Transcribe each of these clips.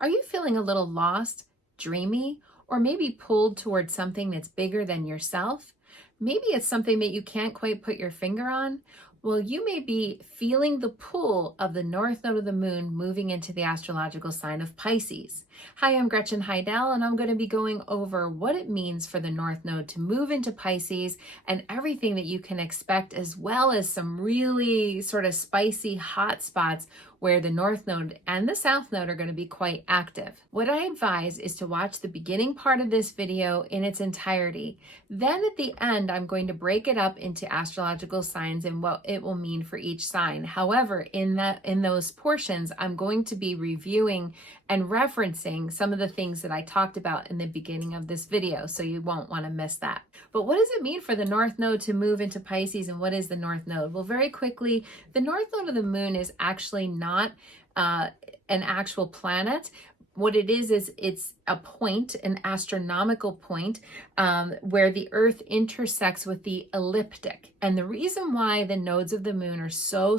Are you feeling a little lost, dreamy, or maybe pulled towards something that's bigger than yourself? Maybe it's something that you can't quite put your finger on. Well, you may be feeling the pull of the north node of the moon moving into the astrological sign of Pisces. Hi, I'm Gretchen Heidel, and I'm going to be going over what it means for the north node to move into Pisces and everything that you can expect, as well as some really sort of spicy hot spots where the north node and the south node are going to be quite active. What I advise is to watch the beginning part of this video in its entirety. Then at the end, I'm going to break it up into astrological signs and what it will mean for each sign. However, in those portions, I'm going to be reviewing and referencing some of the things that I talked about in the beginning of this video, so you won't want to miss that. But what does it mean for the north node to move into Pisces, and what is the north node? Well, very quickly, the north node of the moon is actually not an actual planet. What it is it's a point, an astronomical point, where the Earth intersects with the ecliptic. And the reason why the nodes of the moon are so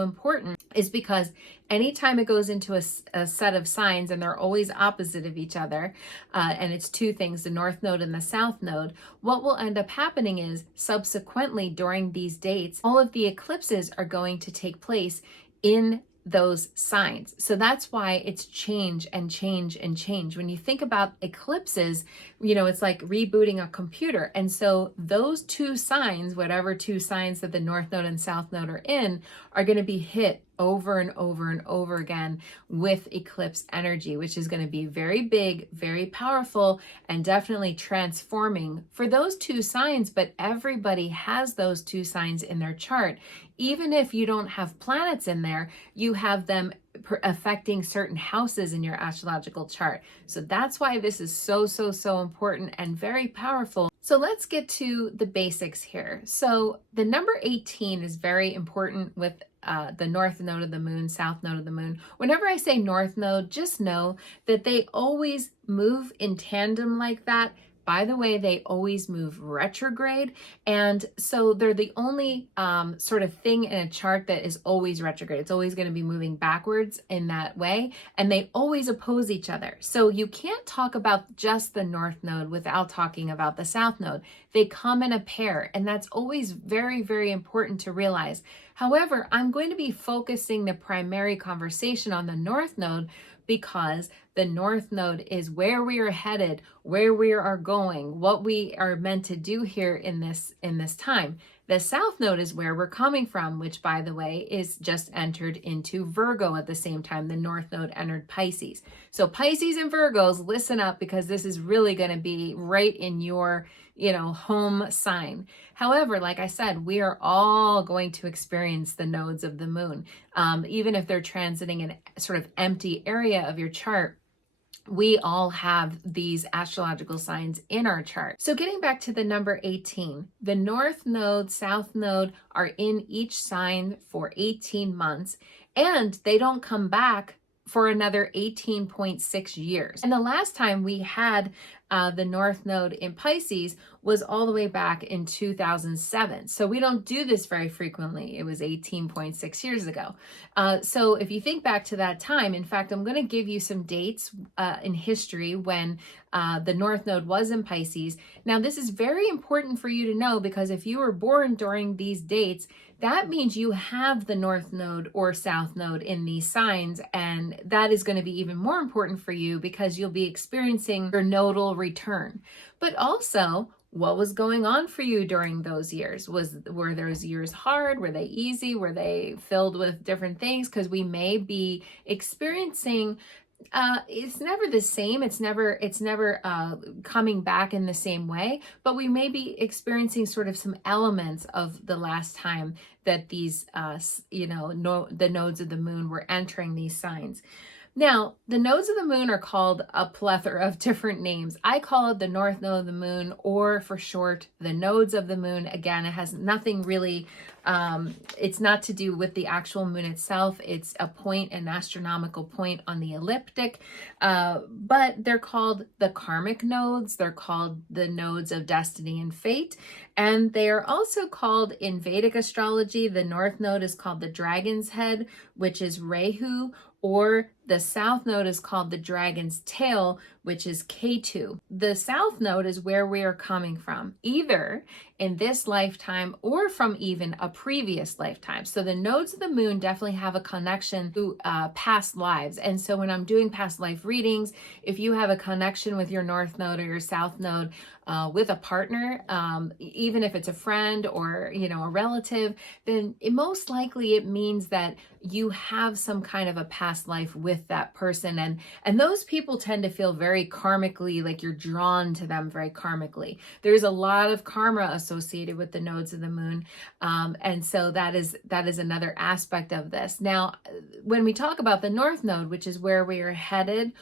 important is because anytime it goes into a set of signs, and they're always opposite of each other, and it's two things, the north node and the south node, what will end up happening is subsequently during these dates, all of the eclipses are going to take place in those signs. So that's why it's change and change and change. When you think about eclipses, it's like rebooting a computer. And so those two signs, whatever two signs that the north node and south node are in, are going to be hit over and over and over again with eclipse energy, which is going to be very big, very powerful, and definitely transforming for those two signs. But everybody has those two signs in their chart. Even if you don't have planets in there, you have them affecting certain houses in your astrological chart. So that's why this is so important and very powerful. So let's get to the basics here. So the number 18 is very important with the north node of the moon, south node of the moon. Whenever I say north node, just know that they always move in tandem like that. By the way, they always move retrograde. And so they're the only sort of thing in a chart that is always retrograde. It's always going to be moving backwards in that way. And they always oppose each other. So you can't talk about just the north node without talking about the south node. They come in a pair. And that's always very important to realize. However, I'm going to be focusing the primary conversation on the north node, because the north node is where we are headed, where we are going, what we are meant to do here in this time. The south node is where we're coming from, which, by the way, is just entered into Virgo at the same time the north node entered Pisces. So Pisces and Virgos, listen up, because this is really going to be right in your home sign. However, like I said, we are all going to experience the nodes of the moon. Even if they're transiting an sort of empty area of your chart, we all have these astrological signs in our chart. So getting back to the number 18, the north node, south node are in each sign for 18 months, and they don't come back for another 18.6 years. And the last time we had the north node in Pisces was all the way back in 2007. So we don't do this very frequently. It was 18.6 years ago. So if you think back to that time, in fact, I'm going to give you some dates in history when the north node was in Pisces. Now, this is very important for you to know, because if you were born during these dates, that means you have the north node or south node in these signs. And that is going to be even more important for you, because you'll be experiencing your nodal return. But also, what was going on for you during those years? Were those years hard? Were they easy? Were they filled with different things? Because we may be experiencing it's never the same. It's never coming back in the same way, but we may be experiencing sort of some elements of the last time that these, the nodes of the moon were entering these signs. Now, the nodes of the moon are called a plethora of different names. I call it the north node of the moon, or for short, the nodes of the moon. Again, it has nothing really, it's not to do with the actual moon itself. It's a point, an astronomical point on the ecliptic, but they're called the karmic nodes. They're called the nodes of destiny and fate. And they are also called, in Vedic astrology, the north node is called the dragon's head, which is Rahu, or The south node is called the dragon's tail, which is K2. The south node is where we are coming from, either in this lifetime or from even a previous lifetime. So the nodes of the moon definitely have a connection to past lives. And so when I'm doing past life readings, if you have a connection with your north node or your south node, with a partner, even if it's a friend or, you know, a relative, then most likely it means that you have some kind of a past life with that person. And those people tend to feel very karmically, like you're drawn to them very karmically. There's a lot of karma associated with the nodes of the moon. And so that is another aspect of this. Now, when we talk about the north node, which is where we are headed,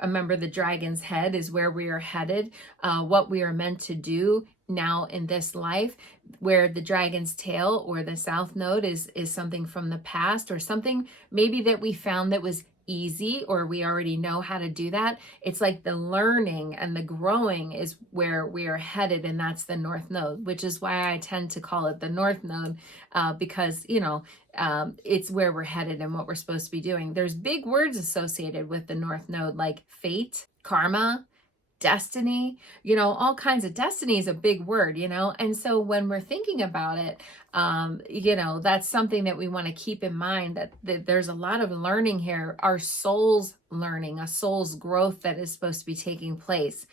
remember the dragon's head is where we are headed, what we are meant to do now in this life, where the dragon's tail or the south node is something from the past, or something maybe that we found that was easy, or we already know how to do that. It's like the learning and the growing is where we are headed, and that's the north node, which is why I tend to call it the north node, because, you know, it's where we're headed and what we're supposed to be doing. There's big words associated with the north node, like fate, karma, destiny, you know, all kinds of. Destiny is a big word, you know, and so when we're thinking about it, you know, that's something that we want to keep in mind, that there's a lot of learning here, our soul's learning, a soul's growth that is supposed to be taking place.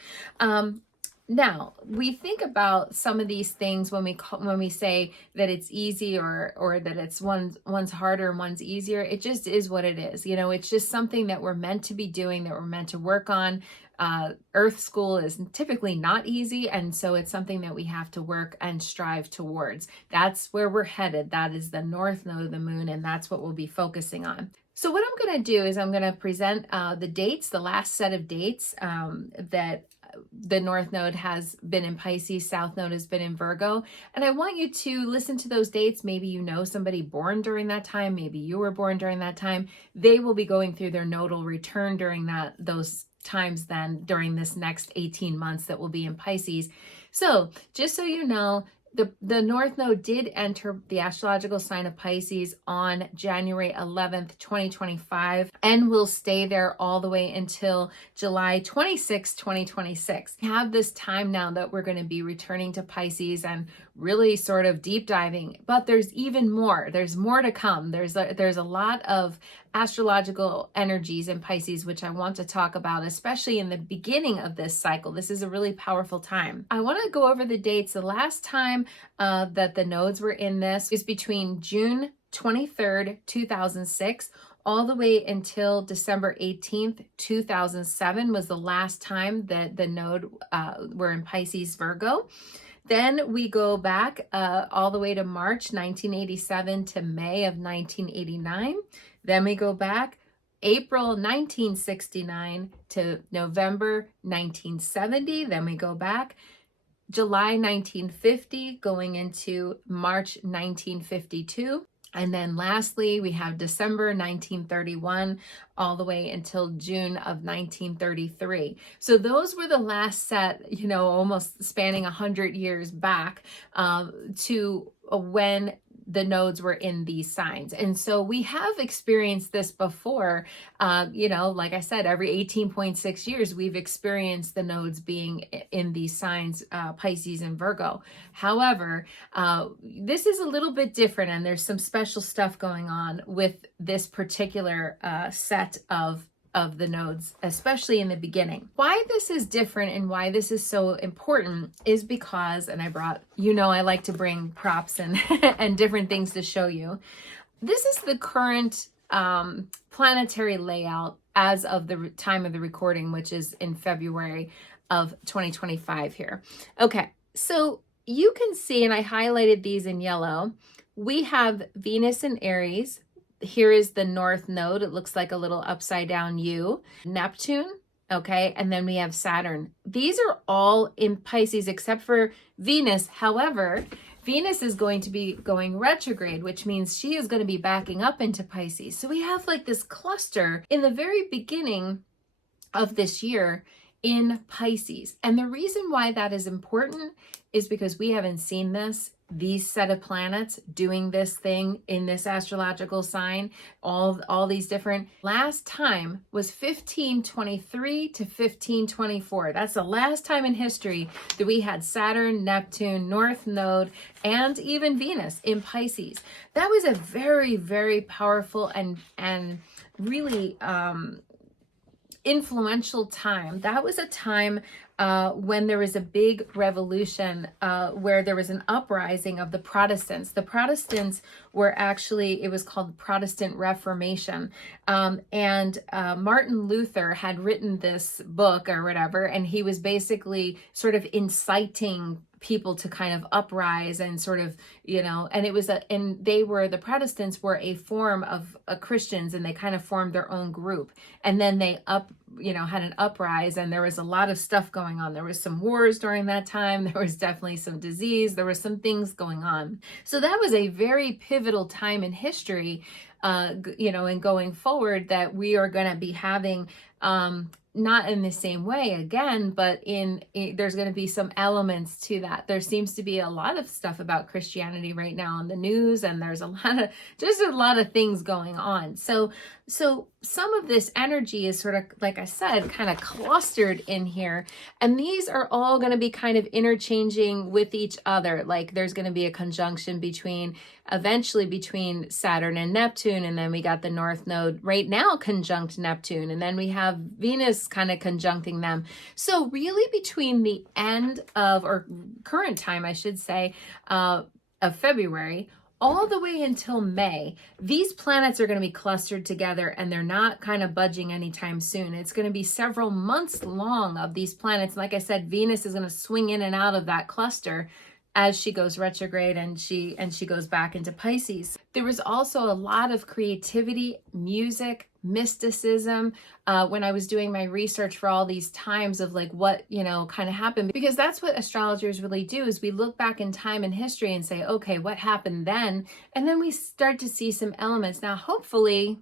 Now, we think about some of these things when we say that it's easy or that it's one's harder and one's easier. It just is what it is. You know, it's just something that we're meant to be doing, that we're meant to work on. Earth school is typically not easy, and so it's something that we have to work and strive towards. That's where we're headed. That is the north node of the moon, and that's what we'll be focusing on. So what I'm going to do is I'm going to present the dates, the last set of dates that the north node has been in Pisces, south node has been in Virgo. And I want you to listen to those dates. Maybe you know somebody born during that time. Maybe you were born during that time. They will be going through their nodal return during those times then, during this next 18 months that will be in Pisces. So just so you know, the north node did enter the astrological sign of Pisces on January 11th, 2025, and will stay there all the way until July 26th, 2026. We have this time now that we're going to be returning to Pisces and really sort of deep diving, but there's even more. There's more to come. There's a lot of astrological energies in Pisces, which I want to talk about, especially in the beginning of this cycle. This is a really powerful time. I want to go over the dates. The last time that the nodes were in this is between June 23rd, 2006, all the way until December 18th, 2007 was the last time that the node were in Pisces, Virgo. Then we go back all the way to March 1987 to May of 1989. Then we go back April 1969 to November 1970. Then we go back July 1950 going into March 1952. And then lastly, we have December 1931 all the way until June of 1933. So those were the last set, you know, almost spanning 100 years back to when the nodes were in these signs. And so we have experienced this before, you know, like I said, every 18.6 years, we've experienced the nodes being in these signs, Pisces and Virgo. However, this is a little bit different, and there's some special stuff going on with this particular set of the nodes, especially in the beginning. Why this is different and why this is so important is because, and I brought, you know, I like to bring props and and different things to show you. This is the current planetary layout as of the time of the recording, which is in February of 2025 here. Okay, so you can see, and I highlighted these in yellow, we have Venus in Aries. Here is the north node. It looks like a little upside down U. Neptune, okay, and then we have Saturn. These are all in Pisces except for Venus. However, Venus is going to be going retrograde, which means she is going to be backing up into Pisces. So we have like this cluster in the very beginning of this year in Pisces. And the reason why that is important is because we haven't seen this these set of planets doing this thing in this astrological sign, all these different. Last time was 1523 to 1524. That's the last time in history that we had Saturn, Neptune, North Node, and even Venus in Pisces. That was a very, very powerful and really influential time. That was a time when there was a big revolution, where there was an uprising of the Protestants. The Protestants were actually, it was called Protestant Reformation. And Martin Luther had written this book or whatever, and he was basically sort of inciting people to kind of uprise and sort of, and it was the Protestants were a form of Christians, and they kind of formed their own group. And then they had an uprise, and there was a lot of stuff going on. There was some wars during that time. There was definitely some disease. There were some things going on. So that was a very pivotal time in history, and going forward, that we are going to be having, not in the same way again, but there's going to be some elements to that. There seems to be a lot of stuff about Christianity right now on the news, and there's a lot of things going on. So some of this energy is sort of, like I said, kind of clustered in here, and these are all going to be kind of interchanging with each other. Like there's going to be a conjunction eventually between Saturn and Neptune, and then we got the North Node right now conjunct Neptune, and then we have Venus kind of conjuncting them. So really between the end of, or current time, I should say, of February, all the way until May, these planets are going to be clustered together, and they're not kind of budging anytime soon. It's going to be several months long of these planets. Like I said, Venus is going to swing in and out of that cluster as she goes retrograde and she goes back into Pisces. There was also a lot of creativity, music, mysticism, when I was doing my research for all these times of like what, kind of happened, because that's what astrologers really do, is we look back in time and history and say, okay, what happened then? And then we start to see some elements. Now, hopefully,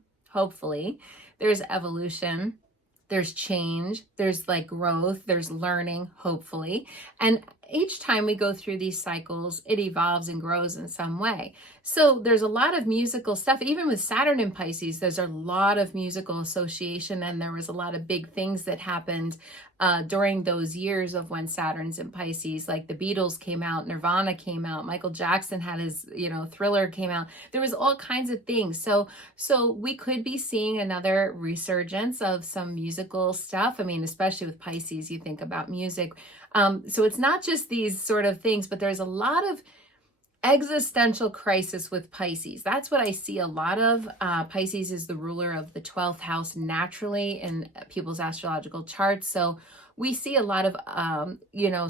there's evolution, there's change, there's like growth, there's learning, hopefully. And each time we go through these cycles, it evolves and grows in some way. So there's a lot of musical stuff. Even with Saturn in Pisces, there's a lot of musical association, and there was a lot of big things that happened during those years of when Saturn's in Pisces. Like the Beatles came out, Nirvana came out, Michael Jackson had his, Thriller came out. There was all kinds of things. So we could be seeing another resurgence of some musical stuff. I mean, especially with Pisces, you think about music. So it's not just these sort of things, but there's a lot of existential crisis with Pisces. That's what I see a lot of. Pisces is the ruler of the 12th house naturally in people's astrological charts. So we see a lot of,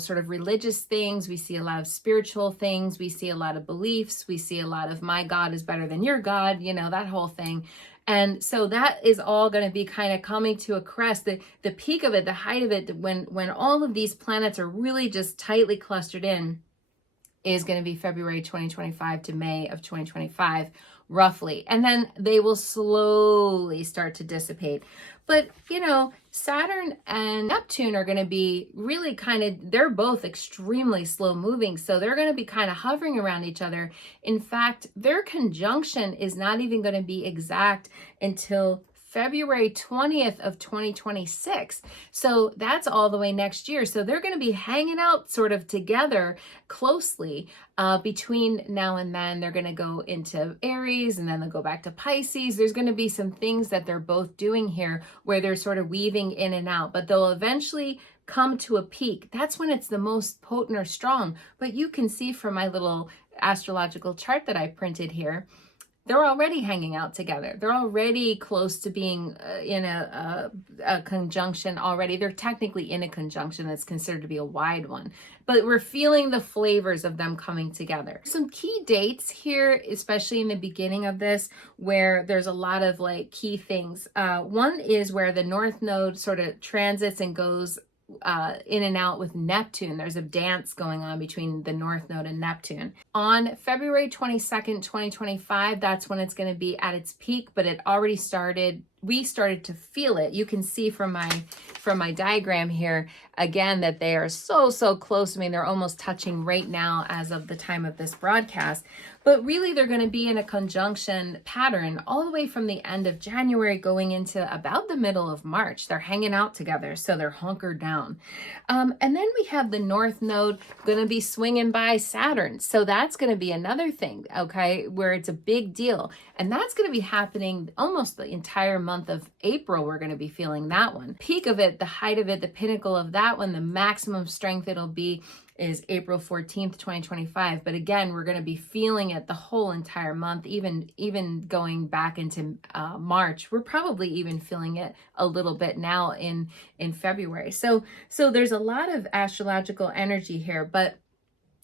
sort of religious things. We see a lot of spiritual things. We see a lot of beliefs. We see a lot of my God is better than your God, that whole thing. And so that is all going to be kind of coming to a crest. The peak of it, the height of it, when all of these planets are really just tightly clustered in, is going to be February 2025 to May of 2025, roughly. And then they will slowly start to dissipate. But, Saturn and Neptune are going to be really they're both extremely slow moving. So they're going to be kind of hovering around each other. In fact, their conjunction is not even going to be exact until February 20th of 2026. So that's all the way next year. So they're going to be hanging out sort of together closely between now and then. They're going to go into Aries, and then they'll go back to Pisces. There's going to be some things that they're both doing here where they're sort of weaving in and out, but they'll eventually come to a peak. That's when it's the most potent or strong. But you can see from my little astrological chart that I printed here, they're already hanging out together. They're already close to being in a conjunction already. They're technically in a conjunction that's considered to be a wide one, but we're feeling the flavors of them coming together. Some key dates here, especially in the beginning of this, where there's a lot of like key things. One is where the North Node sort of transits and goes in and out with Neptune. There's a dance going on between the North Node and Neptune. On February 22nd, 2025, that's when it's going to be at its peak, but it already started. We started to feel it. You can see from my from my diagram here, again, that they are so, so close. I mean, they're almost touching right now as of the time of this broadcast. But really, they're going to be in a conjunction pattern all the way from the end of January going into about the middle of March. They're hanging out together, so they're hunkered down. And then we have the North Node going to be swinging by Saturn. So that's going to be another thing, okay, where it's a big deal. And that's going to be happening almost the entire month of April. We're going to be feeling that one. Peak of it, the height of it, the pinnacle of that one, the maximum strength it'll be is April 14th, 2025. But again, we're going to be feeling it the whole entire month, even going back into March. We're probably even feeling it a little bit now in February. So there's a lot of astrological energy here, but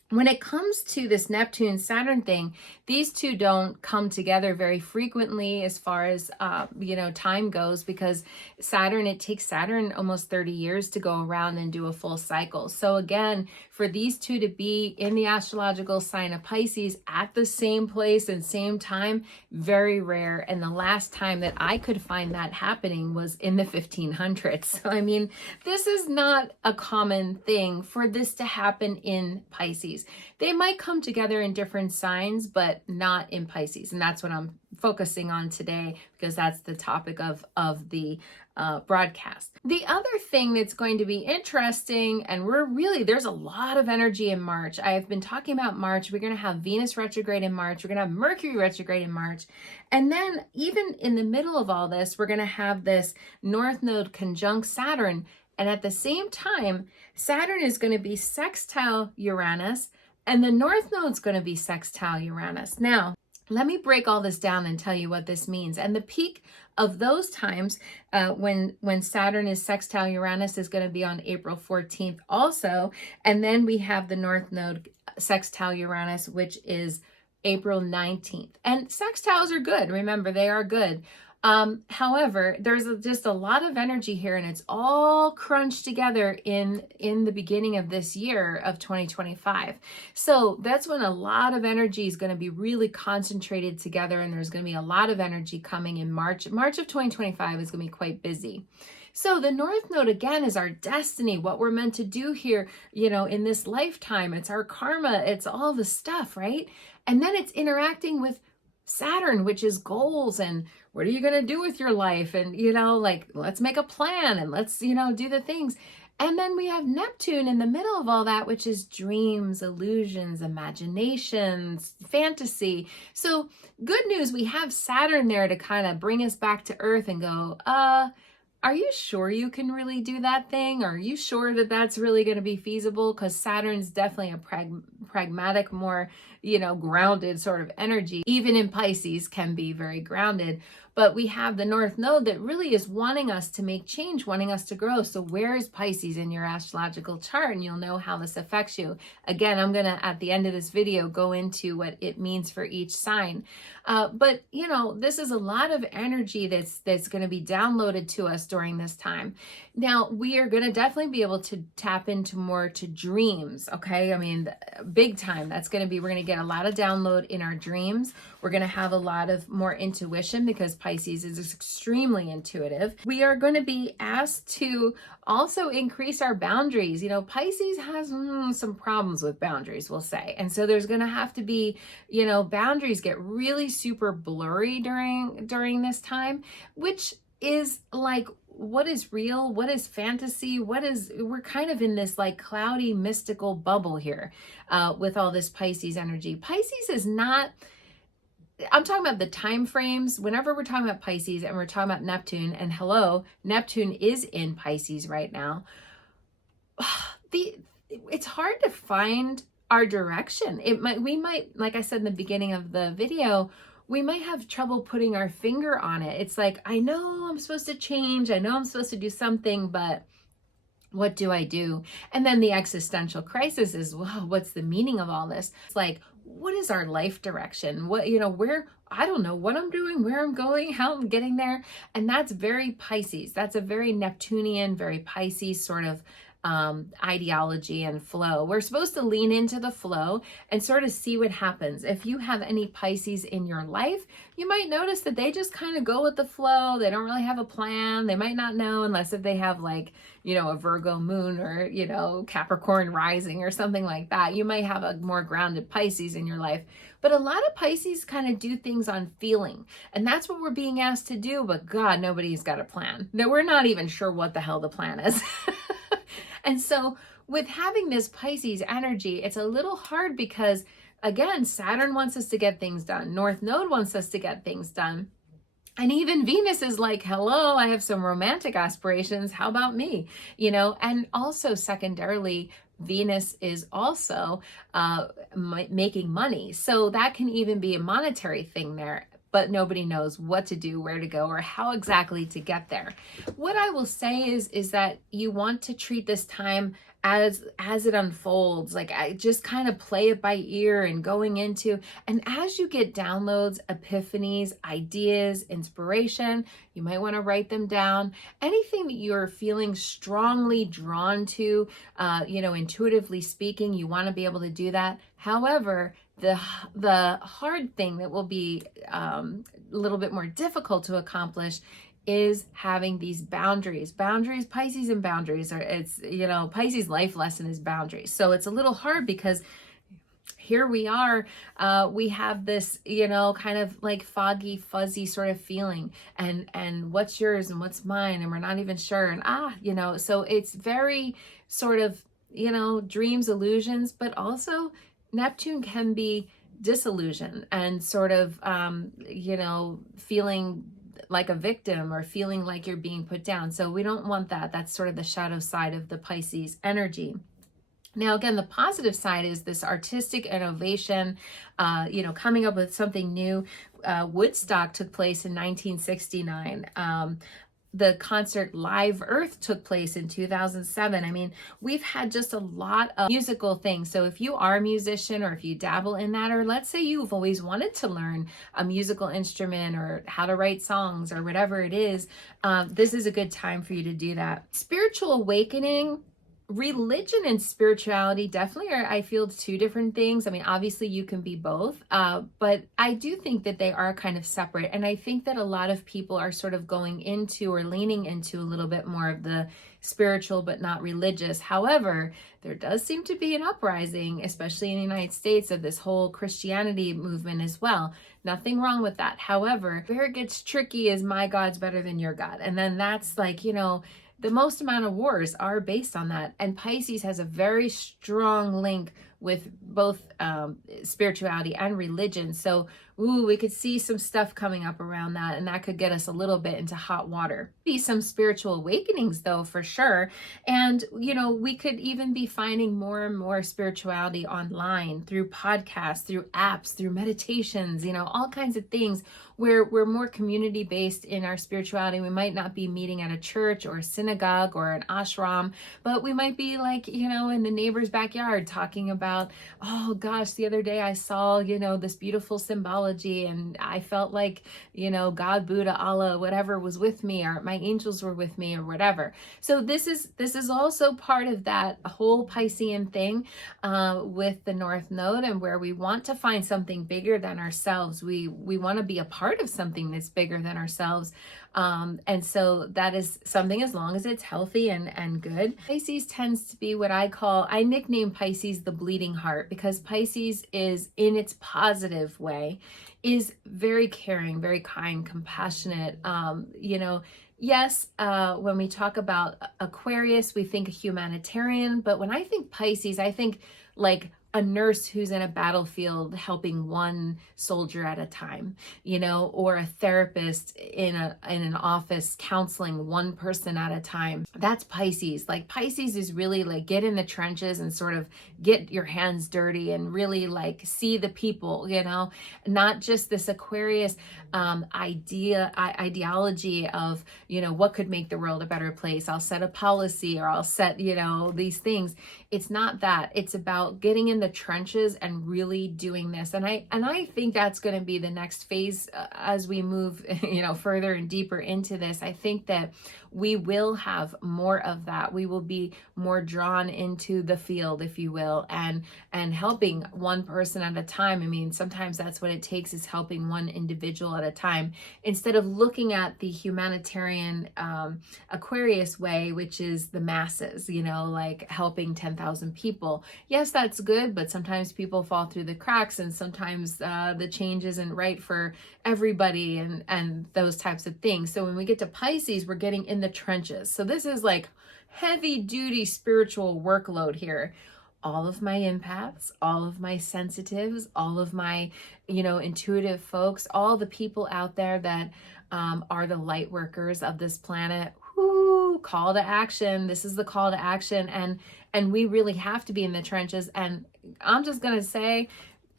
when it comes to this Neptune Saturn thing, these two don't come together very frequently as far as, time goes, because it takes Saturn almost 30 years to go around and do a full cycle. So again, for these two to be in the astrological sign of Pisces at the same place and same time, very rare. And the last time that I could find that happening was in the 1500s. So, I mean, this is not a common thing for this to happen in Pisces. They might come together in different signs, but not in Pisces. And that's what I'm focusing on today, because that's the topic of the broadcast. The other thing that's going to be interesting, and there's a lot of energy in March. I've been talking about March. We're going to have Venus retrograde in March. We're going to have Mercury retrograde in March. And then even in the middle of all this, we're going to have this North Node conjunct Saturn. And at the same time, Saturn is going to be sextile Uranus, and the North Node's going to be sextile Uranus. Now, let me break all this down and tell you what this means. And the peak of those times when Saturn is sextile Uranus is going to be on April 14th also. And then we have the North Node sextile Uranus, which is April 19th. And sextiles are good. Remember, they are good. However, there's just a lot of energy here, and it's all crunched together in the beginning of this year of 2025. So that's when a lot of energy is going to be really concentrated together, and there's going to be a lot of energy coming in March. March of 2025 is going to be quite busy. So the North Node, again, is our destiny, what we're meant to do here, in this lifetime. It's our karma. It's all the stuff, right? And then it's interacting with Saturn, which is goals and what are you going to do with your life? And, let's make a plan and let's, do the things. And then we have Neptune in the middle of all that, which is dreams, illusions, imaginations, fantasy. So good news, we have Saturn there to kind of bring us back to earth and go, are you sure you can really do that thing? Are you sure that that's really going to be feasible? Because Saturn's definitely a pragmatic, more, grounded sort of energy. Even in Pisces can be very grounded. But we have the North Node that really is wanting us to make change, wanting us to grow. So where is Pisces in your astrological chart? And you'll know how this affects you. Again, I'm going to, at the end of this video, go into what it means for each sign. But this is a lot of energy that's going to be downloaded to us during this time. Now, we are going to definitely be able to tap into more to dreams, okay? I mean, big time. We're going to get a lot of download in our dreams. We're going to have a lot of more intuition because Pisces is extremely intuitive. We are going to be asked to also increase our boundaries. Pisces has some problems with boundaries, we'll say. And so there's going to have to be, boundaries get really super blurry during this time, which is like, what is real? What is fantasy? We're kind of in this like cloudy, mystical bubble here with all this Pisces energy. Pisces is not, I'm talking about the time frames. Whenever we're talking about Pisces and we're talking about Neptune, and hello, Neptune is in Pisces right now. It's hard to find our direction. We might, like I said in the beginning of the video, we might have trouble putting our finger on it. It's like, I know I'm supposed to change. I know I'm supposed to do something, but what do I do? And then the existential crisis is, well, what's the meaning of all this? It's like, what is our life direction? I don't know what I'm doing, where I'm going, how I'm getting there. And that's very Pisces. That's a very Neptunian, very Pisces sort of ideology and flow. We're supposed to lean into the flow and sort of see what happens. If you have any Pisces in your life, you might notice that they just kind of go with the flow. They don't really have a plan. They might not know unless if they have like, a Virgo moon or, Capricorn rising or something like that. You might have a more grounded Pisces in your life. But a lot of Pisces kind of do things on feeling. And that's what we're being asked to do. But God, nobody's got a plan. No, we're not even sure what the hell the plan is. And so with having this Pisces energy, it's a little hard because, again, Saturn wants us to get things done. North Node wants us to get things done. And even Venus is like, hello, I have some romantic aspirations. How about me? And also secondarily, Venus is also making money. So that can even be a monetary thing there. But nobody knows what to do, where to go, or how exactly to get there. What I will say is that you want to treat this time as it unfolds, like I just kind of play it by ear and going into, and as you get downloads, epiphanies, ideas, inspiration, you might want to write them down. Anything that you're feeling strongly drawn to, intuitively speaking, you want to be able to do that. However, the hard thing that will be a little bit more difficult to accomplish is having these boundaries. Pisces and boundaries Pisces life lesson is boundaries. So it's a little hard because here we are, we have this, kind of like foggy, fuzzy sort of feeling and what's yours and what's mine, and we're not even sure. And so it's very sort of, dreams, illusions, but also Neptune can be disillusion and sort of, feeling like a victim or feeling like you're being put down. So we don't want that. That's sort of the shadow side of the Pisces energy. Now, again, the positive side is this artistic innovation, coming up with something new. Woodstock took place in 1969. The concert Live Earth took place in 2007. I mean, we've had just a lot of musical things. So if you are a musician or if you dabble in that, or let's say you've always wanted to learn a musical instrument or how to write songs or whatever it is, this is a good time for you to do that. Spiritual awakening. Religion and spirituality definitely are, I feel, two different things. I mean, obviously you can be both, but I do think that they are kind of separate. And I think that a lot of people are sort of going into or leaning into a little bit more of the spiritual, but not religious. However, there does seem to be an uprising, especially in the United States, of this whole Christianity movement as well. Nothing wrong with that. However, where it gets tricky is my God's better than your God. And then that's like, the most amount of wars are based on that. And Pisces has a very strong link with both spirituality and religion. So, we could see some stuff coming up around that, and that could get us a little bit into hot water. Be some spiritual awakenings though, for sure. And, we could even be finding more and more spirituality online through podcasts, through apps, through meditations, all kinds of things where we're more community based in our spirituality. We might not be meeting at a church or a synagogue or an ashram, but we might be like, in the neighbor's backyard talking about, oh gosh, the other day I saw, this beautiful symbology and I felt like, God, Buddha, Allah, whatever was with me, or my angels were with me or whatever. So this is also part of that whole Piscean thing with the North Node, and where we want to find something bigger than ourselves. We want to be a part of something that's bigger than ourselves. And so that is something, as long as it's healthy and good. Pisces tends to be what I nickname Pisces the bleeding heart, because Pisces is, in its positive way, is very caring, very kind, compassionate. Yes, when we talk about Aquarius, we think humanitarian, but when I think Pisces, I think like a nurse who's in a battlefield helping one soldier at a time, or a therapist in an office counseling one person at a time. That's Pisces. Like Pisces is really like get in the trenches and sort of get your hands dirty and really like see the people, not just this Aquarius ideology of, what could make the world a better place. I'll set a policy or I'll set, these things. It's not that. It's about getting in the the trenches and really doing this. And I think that's going to be the next phase as we move, further and deeper into this. I think that we will have more of that. We will be more drawn into the field, if you will, and helping one person at a time. I mean, sometimes that's what it takes, is helping one individual at a time, instead of looking at the humanitarian Aquarius way, which is the masses, like helping 10,000 people. Yes, that's good, but sometimes people fall through the cracks, and sometimes the change isn't right for everybody, and those types of things. So when we get to Pisces, we're getting in the trenches. So this is like heavy duty spiritual workload here. All of my empaths, all of my sensitives, all of my, intuitive folks, all the people out there that are the light workers of this planet. Whoo, call to action. This is the call to action. And we really have to be in the trenches. And I'm just going to say,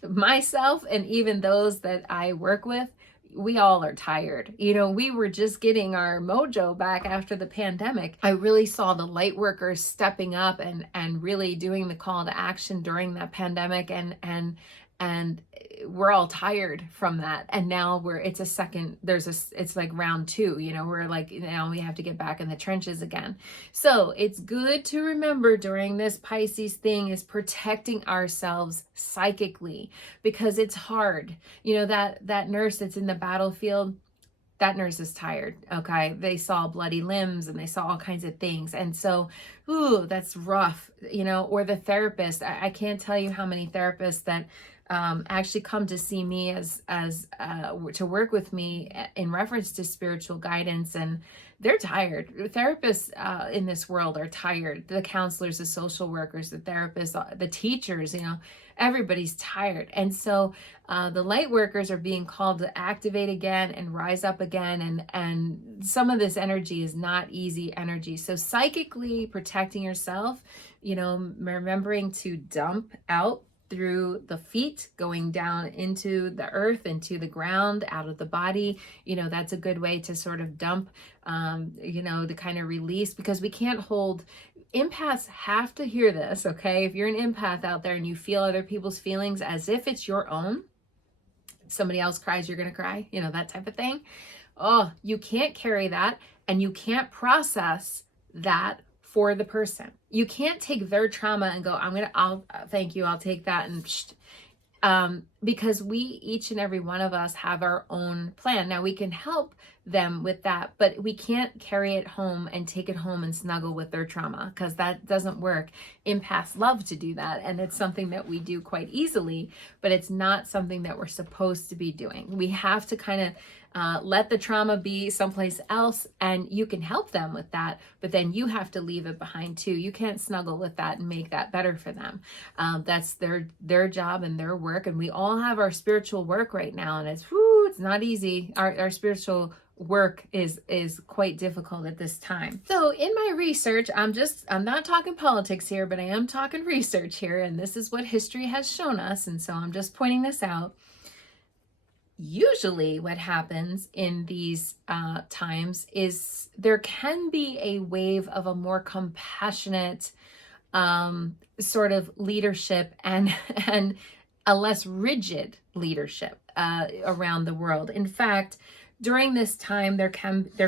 myself and even those that I work with, we all are tired. We were just getting our mojo back after the pandemic. I really saw the light workers stepping up and really doing the call to action during that pandemic, and we're all tired from that. And now it's like round two, we're like, now we have to get back in the trenches again. So it's good to remember during this Pisces thing is protecting ourselves psychically, because it's hard. That nurse that's in the battlefield, that nurse is tired. Okay. They saw bloody limbs and they saw all kinds of things. And so, that's rough, or the therapist. I can't tell you how many therapists that actually come to see me as to work with me in reference to spiritual guidance, and they're tired. Therapists in this world are tired. The counselors, the social workers, the therapists, the teachers, everybody's tired. And so the light workers are being called to activate again and rise up again. And some of this energy is not easy energy. So psychically protecting yourself, remembering to dump out through the feet, going down into the earth, into the ground, out of the body. That's a good way to sort of dump, to kind of release, because we can't hold. Empaths have to hear this, okay? If you're an empath out there and you feel other people's feelings as if it's your own, somebody else cries, you're going to cry, that type of thing. Oh, you can't carry that, and you can't process that for the person. You can't take their trauma and go, thank you, I'll take that, and because we, each and every one of us, have our own plan. Now we can help them with that, but we can't carry it home and take it home and snuggle with their trauma, because that doesn't work. Empaths love to do that, and it's something that we do quite easily, but it's not something that we're supposed to be doing. We have to kind of let the trauma be someplace else, and you can help them with that, but then you have to leave it behind too. You can't snuggle with that and make that better for them. That's their job and their work, and we all have our spiritual work right now, and it's not easy. Our spiritual work is quite difficult at this time. So in my research, I'm not talking politics here, but I am talking research here, and this is what history has shown us, and so I'm just pointing this out. Usually what happens in these times is there can be a wave of a more compassionate sort of leadership and a less rigid leadership around the world. In fact, during this time, there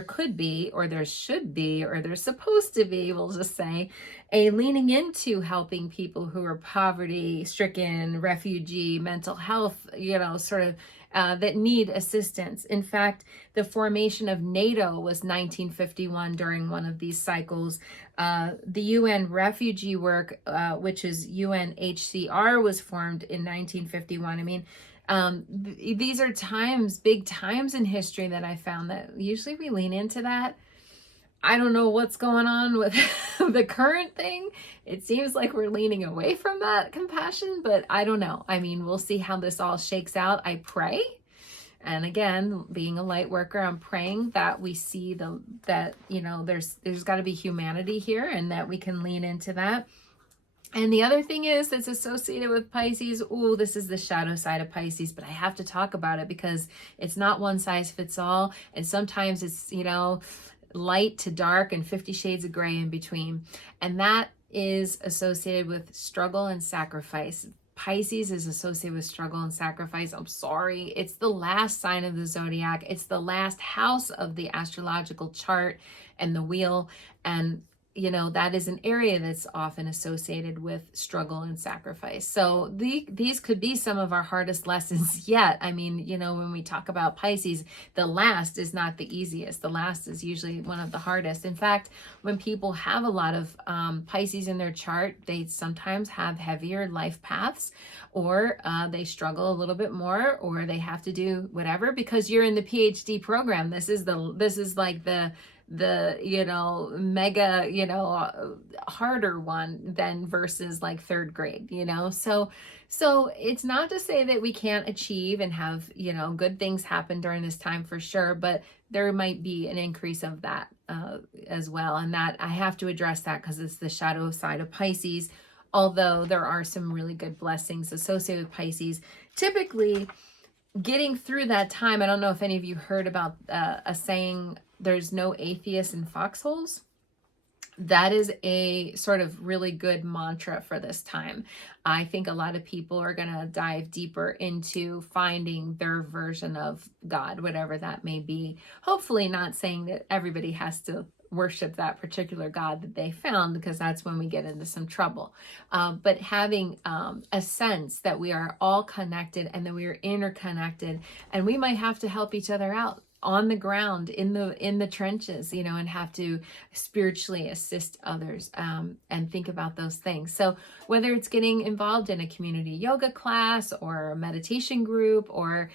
could be, or there should be, or there's supposed to be, we'll just say, a leaning into helping people who are poverty stricken, refugee, mental health, sort of that need assistance. In fact, the formation of NATO was 1951 during one of these cycles. The UN refugee work, which is UNHCR, was formed in 1951. I mean, these are big times in history that I found that usually we lean into that. I don't know what's going on with the current thing. It seems like we're leaning away from that compassion, but I don't know. I mean, we'll see how this all shakes out. I pray. And again, being a light worker, I'm praying that we see there's got to be humanity here, and that we can lean into that. And the other thing is that's associated with Pisces. This is the shadow side of Pisces, but I have to talk about it because it's not one size fits all. And sometimes it's, light to dark and 50 shades of gray in between. And that is associated with struggle and sacrifice. Pisces is associated with struggle and sacrifice. I'm sorry. It's the last sign of the zodiac. It's the last house of the astrological chart and the wheel. And that is an area that's often associated with struggle and sacrifice. So these could be some of our hardest lessons yet. I mean, when we talk about Pisces, the last is not the easiest. The last is usually one of the hardest. In fact, when people have a lot of Pisces in their chart, they sometimes have heavier life paths, or they struggle a little bit more, or they have to do whatever because you're in the PhD program. This is like the mega, harder one than versus like third grade, so it's not to say that we can't achieve and have, good things happen during this time for sure, but there might be an increase of that as well. And that I have to address that because it's the shadow side of Pisces, although there are some really good blessings associated with Pisces. Typically, getting through that time, I don't know if any of you heard about a saying, there's no atheists in foxholes. That is a sort of really good mantra for this time. I think a lot of people are going to dive deeper into finding their version of God, whatever that may be. Hopefully not saying that everybody has to worship that particular God that they found, because that's when we get into some trouble. But having a sense that we are all connected and that we are interconnected, and we might have to help each other out on the ground, in the trenches, and have to spiritually assist others, and think about those things. So whether it's getting involved in a community yoga class or a meditation group, or,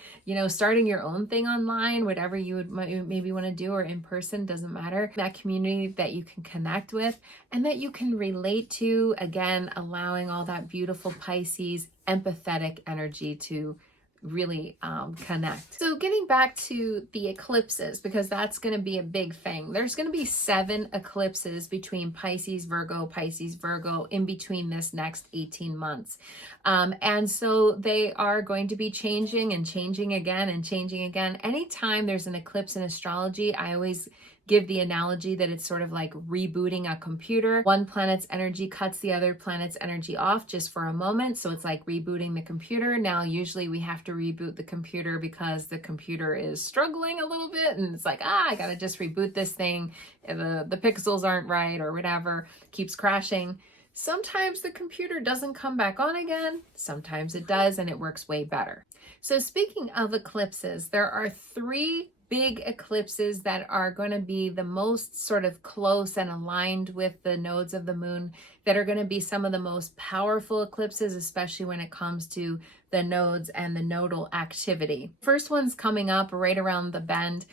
starting your own thing online, whatever you would maybe want to do, or in person, doesn't matter. That community that you can connect with and that you can relate to, again, allowing all that beautiful Pisces empathetic energy to really connect. So getting back to the eclipses, because that's going to be a big thing. There's going to be 7 eclipses between Pisces, Virgo, in between this next 18 months. And so they are going to be changing and changing again and changing again. Anytime there's an eclipse in astrology, I always give the analogy that it's sort of like rebooting a computer. One planet's energy cuts the other planet's energy off just for a moment. So it's like rebooting the computer. Now, usually we have to reboot the computer because the computer is struggling a little bit. And it's like, I got to just reboot this thing. The pixels aren't right or whatever, keeps crashing. Sometimes the computer doesn't come back on again. Sometimes it does, and it works way better. So speaking of eclipses, there are 3 big eclipses that are going to be the most sort of close and aligned with the nodes of the moon, that are going to be some of the most powerful eclipses, especially when it comes to the nodes and the nodal activity. First one's coming up right around the bend,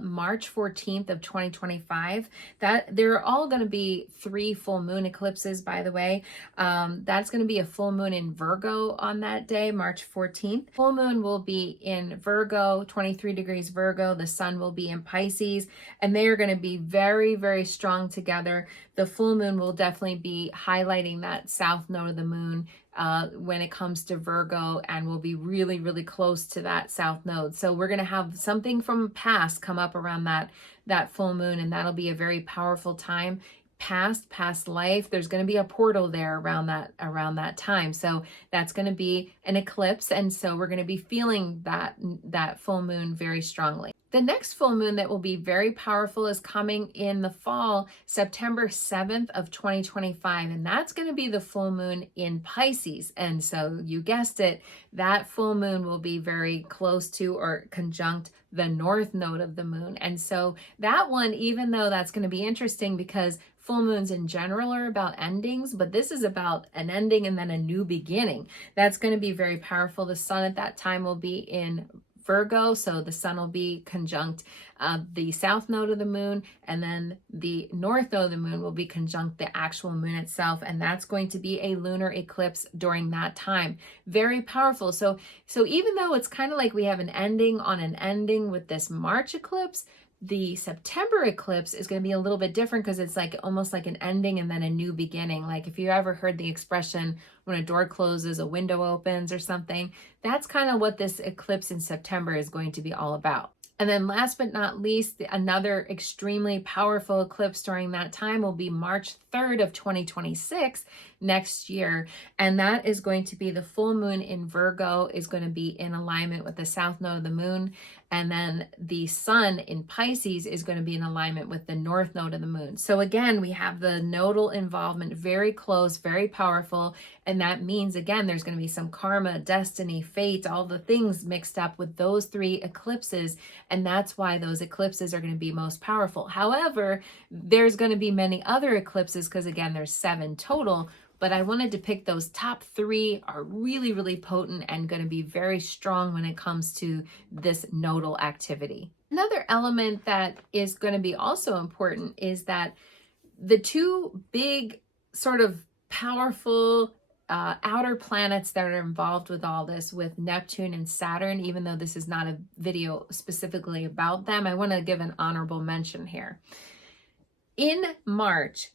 March 14th of 2025. That they're all going to be 3 full moon eclipses, by the way. That's going to be a full moon in Virgo on that day, March 14th. Full moon will be in Virgo, 23 degrees Virgo. The sun will be in Pisces, and they are going to be very, very strong together. The full moon will definitely be highlighting that south node of the moon when it comes to Virgo, and will be really, really close to that south node. So we're going to have something from past come up around that full moon, and that'll be a very powerful time. Past life, there's going to be a portal there around that time. So that's going to be an eclipse, and so we're going to be feeling that full moon very strongly. The next full moon that will be very powerful is coming in the fall, September 7th of 2025, and that's going to be the full moon in Pisces. And so you guessed it, that full moon will be very close to or conjunct the north node of the moon. And so that one, even though that's going to be interesting because full moons in general are about endings, but this is about an ending and then a new beginning. That's going to be very powerful. The sun at that time will be in Virgo, so the sun will be conjunct the south node of the moon, and then the north node of the moon will be conjunct the actual moon itself, and that's going to be a lunar eclipse during that time. Very powerful. So even though it's kind of like we have an ending on an ending with this March eclipse, the September eclipse is going to be a little bit different because it's like almost like an ending and then a new beginning. Like if you ever heard the expression, when a door closes, a window opens or something, that's kind of what this eclipse in September is going to be all about. And then last but not least, another extremely powerful eclipse during that time will be March 3rd of 2026 next year. And that is going to be the full moon in Virgo is going to be in alignment with the south node of the moon. And then the sun in Pisces is going to be in alignment with the north node of the moon. So again, we have the nodal involvement very close, very powerful. And that means, again, there's going to be some karma, destiny, fate, all the things mixed up with those three eclipses. And that's why those eclipses are going to be most powerful. However, there's going to be many other eclipses because, again, there's 7 total. But I wanted to pick those top 3 are really, really potent and going to be very strong when it comes to this nodal activity. Another element that is going to be also important is that the 2 big sort of powerful outer planets that are involved with all this, with Neptune and Saturn, even though this is not a video specifically about them, I want to give an honorable mention here. In March,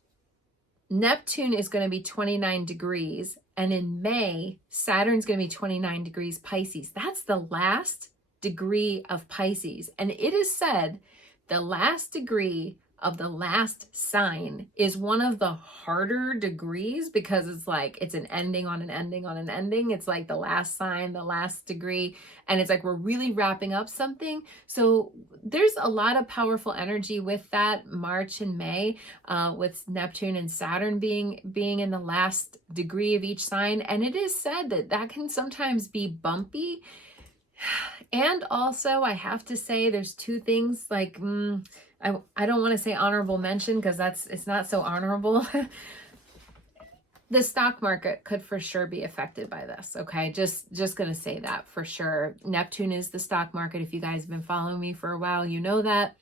Neptune is going to be 29 degrees, and in May, Saturn's going to be 29 degrees Pisces. That's the last degree of Pisces. And it is said the last degree of the last sign is one of the harder degrees because it's like it's an ending on an ending on an ending. It's like the last sign, the last degree, and it's like we're really wrapping up something. So there's a lot of powerful energy with that March and May, with Neptune and Saturn being in the last degree of each sign. And it is said that that can sometimes be bumpy. And also, I have to say, there's 2 things like I don't want to say honorable mention because it's not so honorable. The stock market could for sure be affected by this. Okay, just going to say that for sure. Neptune is the stock market. If you guys have been following me for a while, you know that.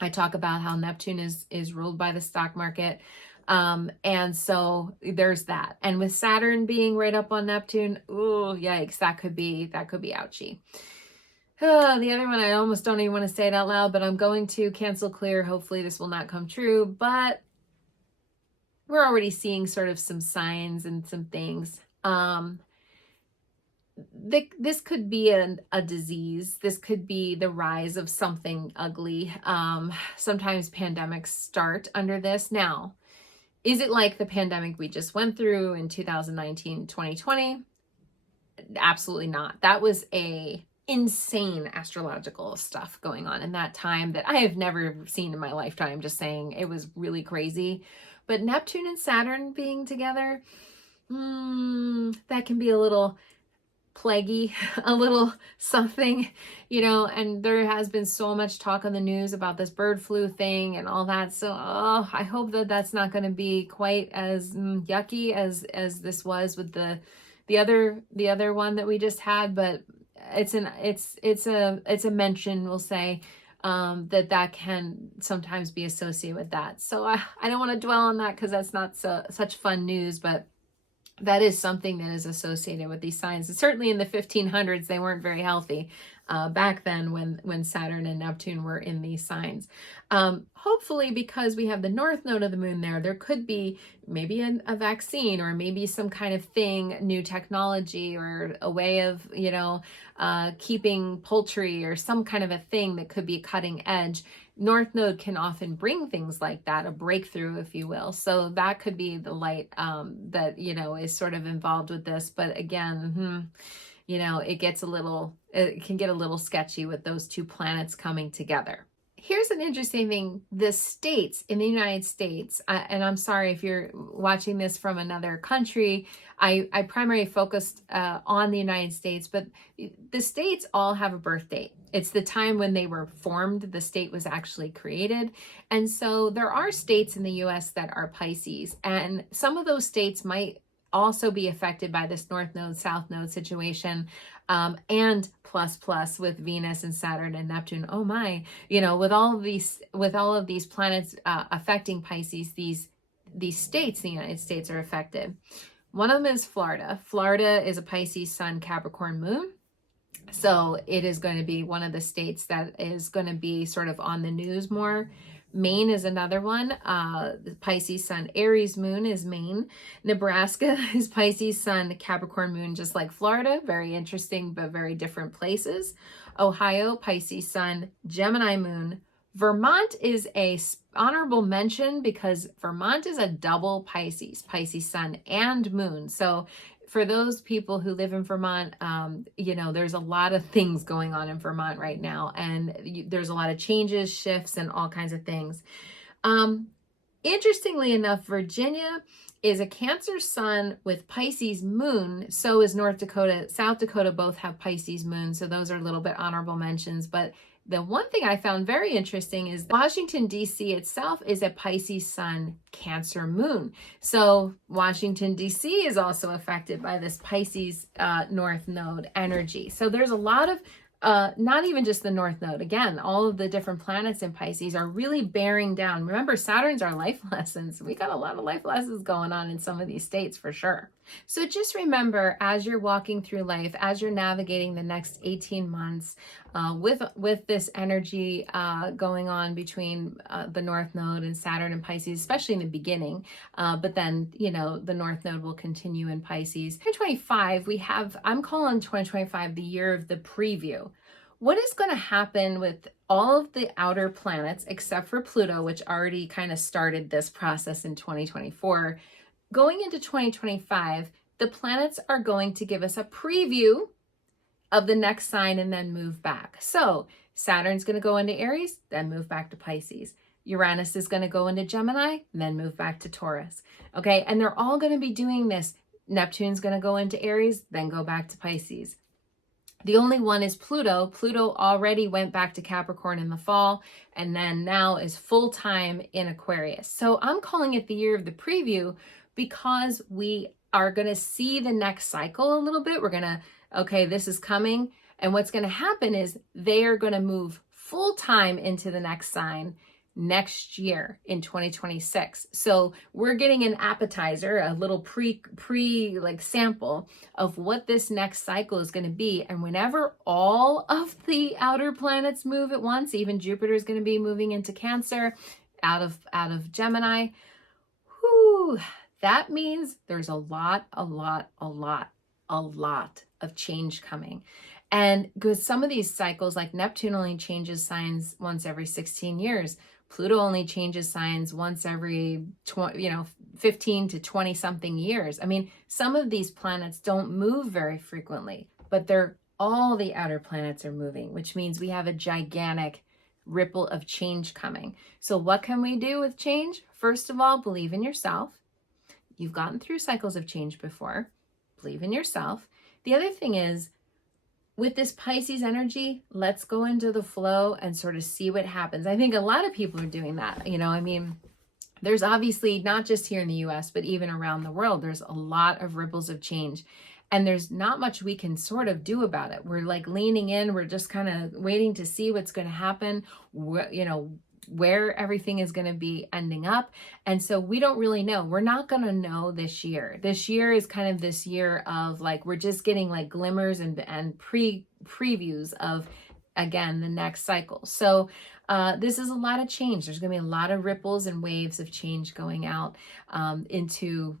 I talk about how Neptune is ruled by the stock market. And so there's that. And with Saturn being right up on Neptune, oh, yikes, that could be ouchy. The other one, I almost don't even want to say it out loud, but I'm going to cancel clear. Hopefully this will not come true, but we're already seeing sort of some signs and some things. This could be a disease. This could be the rise of something ugly. Sometimes pandemics start under this. Now, is it like the pandemic we just went through in 2019, 2020? Absolutely not. That was insane astrological stuff going on in that time that I have never seen in my lifetime. Just saying, it was really crazy. But Neptune and Saturn being together, that can be a little plaguey, a little something, and there has been so much talk on the news about this bird flu thing and all that. So I hope that that's not going to be quite as yucky as this was with the other one that we just had, but it's a mention, we'll say, that can sometimes be associated with that. So I don't want to dwell on that because that's not such fun news, but that is something that is associated with these signs. And certainly in the 1500s, they weren't very healthy back then when Saturn and Neptune were in these signs. Hopefully, because we have the north node of the moon there could be maybe a vaccine or maybe some kind of thing, new technology or a way of, keeping poultry or some kind of a thing that could be cutting edge. North node can often bring things like that, a breakthrough, if you will. So that could be the light that, is sort of involved with this. But again, it can get a little sketchy with those 2 planets coming together. Here's an interesting thing. The states in the United States, and I'm sorry if you're watching this from another country, I primarily focused on the United States, but the states all have a birth date. It's the time when they were formed. The state was actually created. And so there are states in the US that are Pisces, and some of those states might also be affected by this north node, south node situation, and plus with Venus and Saturn and Neptune. Oh my, with all of these planets affecting Pisces, these states in the United States are affected. One of them is Florida. Florida is a Pisces sun, Capricorn moon. So it is going to be one of the states that is going to be sort of on the news more. Maine is another one. Pisces sun, Aries moon is Maine. Nebraska is Pisces sun, Capricorn moon, just like Florida. Very interesting, but very different places. Ohio, Pisces sun, Gemini moon. Vermont is a honorable mention because Vermont is a double Pisces, Pisces sun and moon. So for those people who live in Vermont, there's a lot of things going on in Vermont right now, and there's a lot of changes, shifts, and all kinds of things. Interestingly enough, Virginia is a Cancer sun with Pisces moon. So is North Dakota. South Dakota both have Pisces moon. So those are a little bit honorable mentions. But the one thing I found very interesting is Washington, D.C. itself is a Pisces sun, Cancer moon. So Washington, D.C. is also affected by this Pisces North Node energy. So there's a lot of not even just the North Node. Again, all of the different planets in Pisces are really bearing down. Remember, Saturn's our life lessons. We got a lot of life lessons going on in some of these states for sure. So just remember, as you're walking through life, as you're navigating the next 18 months with this energy going on between the North Node and Saturn and Pisces, especially in the beginning, but then, the North Node will continue in Pisces. 2025, I'm calling 2025 the year of the preview. What is going to happen with all of the outer planets, except for Pluto, which already kind of started this process in 2024, going into 2025, the planets are going to give us a preview of the next sign and then move back. So Saturn's going to go into Aries, then move back to Pisces. Uranus is going to go into Gemini, and then move back to Taurus. Okay, and they're all going to be doing this. Neptune's going to go into Aries, then go back to Pisces. The only one is Pluto. Pluto already went back to Capricorn in the fall and then now is full-time in Aquarius. So I'm calling it the year of the preview because we are going to see the next cycle a little bit. We're going to, okay, this is coming. And what's going to happen is they are going to move full-time into the next sign next year in 2026. So we're getting an appetizer, a little pre sample of what this next cycle is going to be. And whenever all of the outer planets move at once, even Jupiter is going to be moving into Cancer out of Gemini. That means there's a lot of change coming. And because some of these cycles, like Neptune only changes signs once every 16 years, Pluto only changes signs once every 15 to 20 something years. I mean, some of these planets don't move very frequently, but all the outer planets are moving, which means we have a gigantic ripple of change coming. So what can we do with change? First of all, believe in yourself. You've gotten through cycles of change before. Believe in yourself. The other thing is, with this Pisces energy, let's go into the flow and sort of see what happens. I think a lot of people are doing that. There's obviously not just here in the US, but even around the world, there's a lot of ripples of change. And there's not much we can sort of do about it. We're like leaning in. We're just kind of waiting to see what's going to happen, where everything is going to be ending up. And so we don't really know. We're not going to know this year. This year is kind of this year of we're just getting glimmers and previews of, again, the next cycle. So this is a lot of change. There's going to be a lot of ripples and waves of change going out into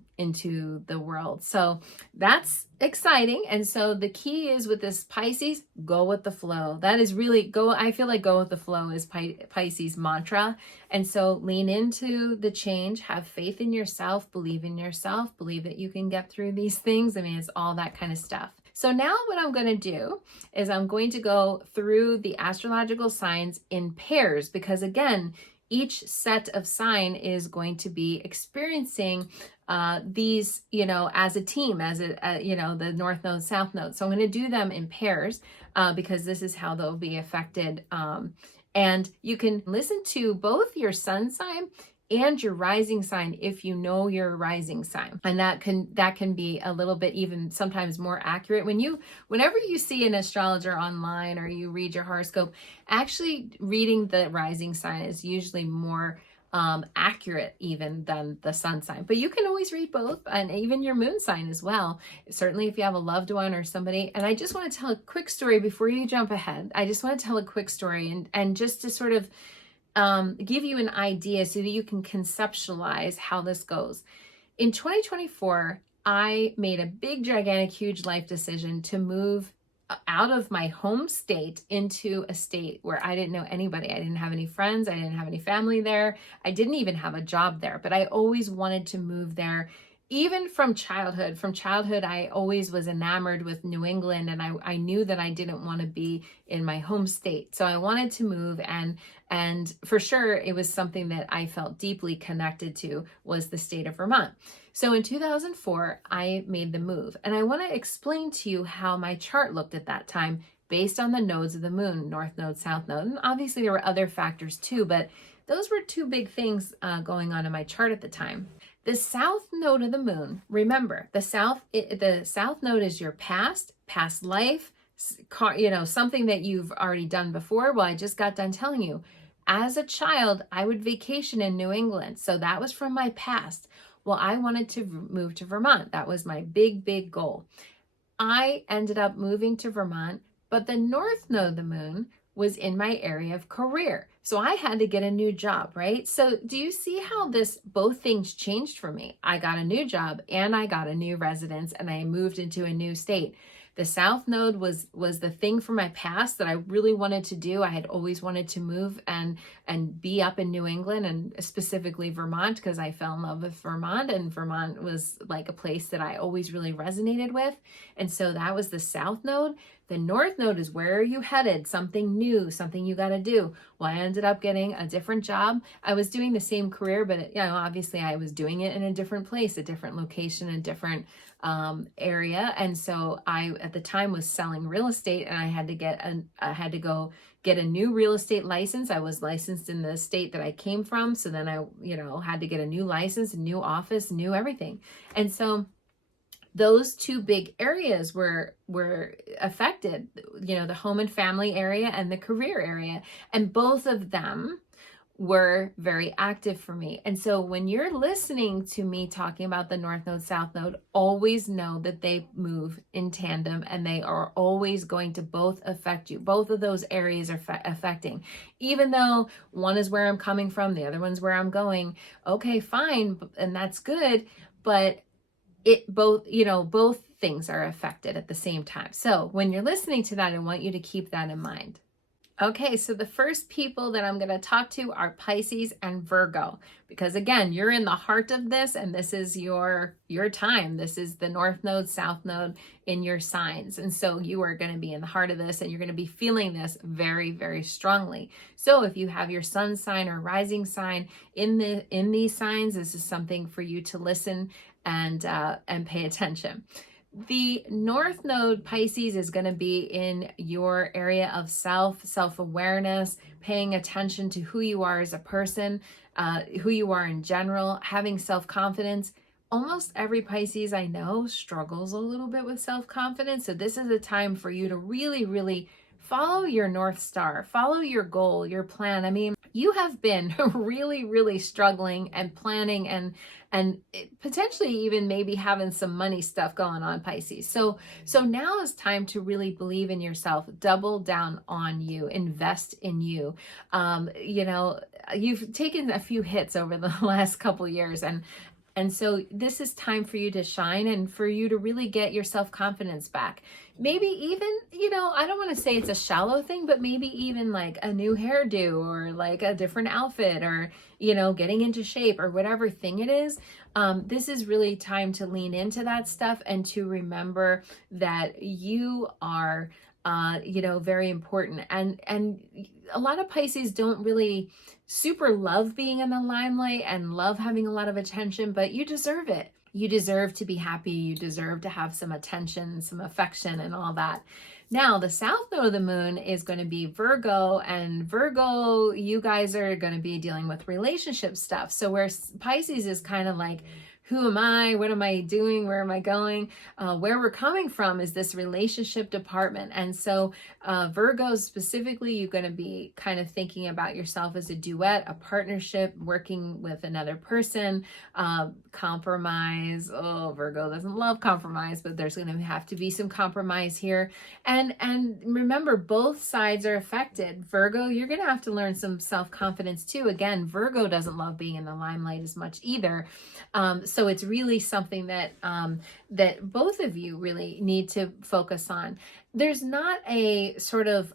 the world. So that's exciting. And so the key is with this Pisces, go with the flow. That is really I feel like go with the flow is Pisces mantra. And so lean into the change, have faith in yourself, believe that you can get through these things. I mean, it's all that kind of stuff. So now what I'm going to do is I'm going to go through the astrological signs in pairs, because again, each set of sign is going to be experiencing these, as a team, the North Node, South Node. So I'm going to do them in pairs because this is how they'll be affected. And you can listen to both your sun sign and your rising sign if you know your rising sign. And that can be a little bit even sometimes more accurate. Whenever you see an astrologer online or you read your horoscope, actually reading the rising sign is usually more accurate even than the sun sign. But you can always read both, and even your moon sign as well. Certainly if you have a loved one or somebody. And I just want to tell a quick story before you jump ahead. I just want to tell a quick story and just to sort of give you an idea so that you can conceptualize how this goes. In 2024, I made a big, gigantic, huge life decision to move out of my home state into a state where I didn't know anybody. I didn't have any friends. I didn't have any family there. I didn't even have a job there, but I always wanted to move there. Even from childhood. From childhood, I always was enamored with New England, and I knew that I didn't want to be in my home state. So I wanted to move, and for sure, it was something that I felt deeply connected to, was the state of Vermont. So in 2004, I made the move, and I want to explain to you how my chart looked at that time based on the nodes of the moon, north node, south node. And obviously there were other factors too, but those were two big things going on in my chart at the time. The south node of the moon, remember, the south node is your past life, something that you've already done before. Well, I just got done telling you, as a child, I would vacation in New England. So that was from my past. Well, I wanted to move to Vermont. That was my big, big goal. I ended up moving to Vermont, but the north node of the moon was in my area of career. So I had to get a new job, right? So do you see how both things changed for me? I got a new job and I got a new residence and I moved into a new state. The south node was the thing from my past that I really wanted to do. I had always wanted to move and be up in New England, and specifically Vermont, because I fell in love with Vermont, and Vermont was like a place that I always really resonated with. And so that was the south node. The north node is, where are you headed? Something new, something you got to do. Well, I ended up getting a different job. I was doing the same career, but obviously I was doing it in a different place, a different location, a different area. And so I, at the time, was selling real estate, and I had to go get a new real estate license. I was licensed in the state that I came from. So then I, had to get a new license, a new office, new everything. And so those two big areas were affected, the home and family area and the career area. And both of them were very active for me. And so when you're listening to me talking about the north node, south node, always know that they move in tandem, and they are always going to both affect you. Both of those areas are affecting, even though one is where I'm coming from, the other one's where I'm going. Okay, fine. And that's good. But both things are affected at the same time. So when you're listening to that, I want you to keep that in mind. Okay, so the first people that I'm going to talk to are Pisces and Virgo, because again, you're in the heart of this, and this is your time. This is the north node, south node in your signs. And so you are going to be in the heart of this, and you're going to be feeling this very, very strongly. So if you have your sun sign or rising sign in these signs, this is something for you to listen and pay attention. The north node, Pisces, is going to be in your area of self-awareness, paying attention to who you are as a person, who you are in general, having self-confidence. Almost every Pisces I know struggles a little bit with self-confidence. So this is a time for you to really, really follow your North Star, follow your goal, your plan. I mean, you have been really, really struggling and planning and potentially even maybe having some money stuff going on, Pisces. So now is time to really believe in yourself, double down on you, invest in you. You've taken a few hits over the last couple years, and so this is time for you to shine and for you to really get your self-confidence back. Maybe even, I don't want to say it's a shallow thing, but maybe even like a new hairdo or like a different outfit or, getting into shape or whatever thing it is. This is really time to lean into that stuff and to remember that you are, very important. And a lot of Pisces don't really super love being in the limelight and love having a lot of attention, but you deserve it. You deserve to be happy. You deserve to have some attention, some affection, and all that. Now, the south node of the moon is going to be Virgo, and Virgo, you guys are going to be dealing with relationship stuff. So where Pisces is kind of like, who am I? What am I doing? Where am I going? Where we're coming from is this relationship department. And so Virgos specifically, you're going to be kind of thinking about yourself as a duet, a partnership, working with another person, compromise. Oh, Virgo doesn't love compromise, but there's going to have to be some compromise here. And remember, both sides are affected. Virgo, you're going to have to learn some self-confidence too. Again, Virgo doesn't love being in the limelight as much either. So it's really something that that both of you really need to focus on. There's not a sort of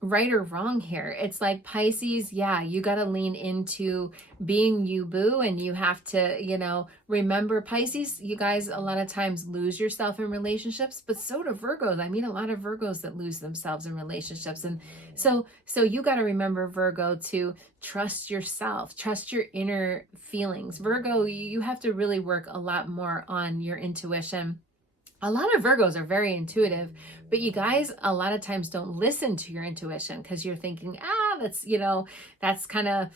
right or wrong here. It's like Pisces, yeah, you got to lean into being you, boo, and you have to, you know, remember Pisces, you guys a lot of times lose yourself in relationships, but so do Virgos. I meet a lot of Virgos that lose themselves in relationships. And so you got to remember, Virgo, to trust yourself, trust your inner feelings. Virgo, you have to really work a lot more on your intuition. A lot of Virgos are very intuitive, but you guys a lot of times don't listen to your intuition because you're thinking, that's, you know, that's kind of,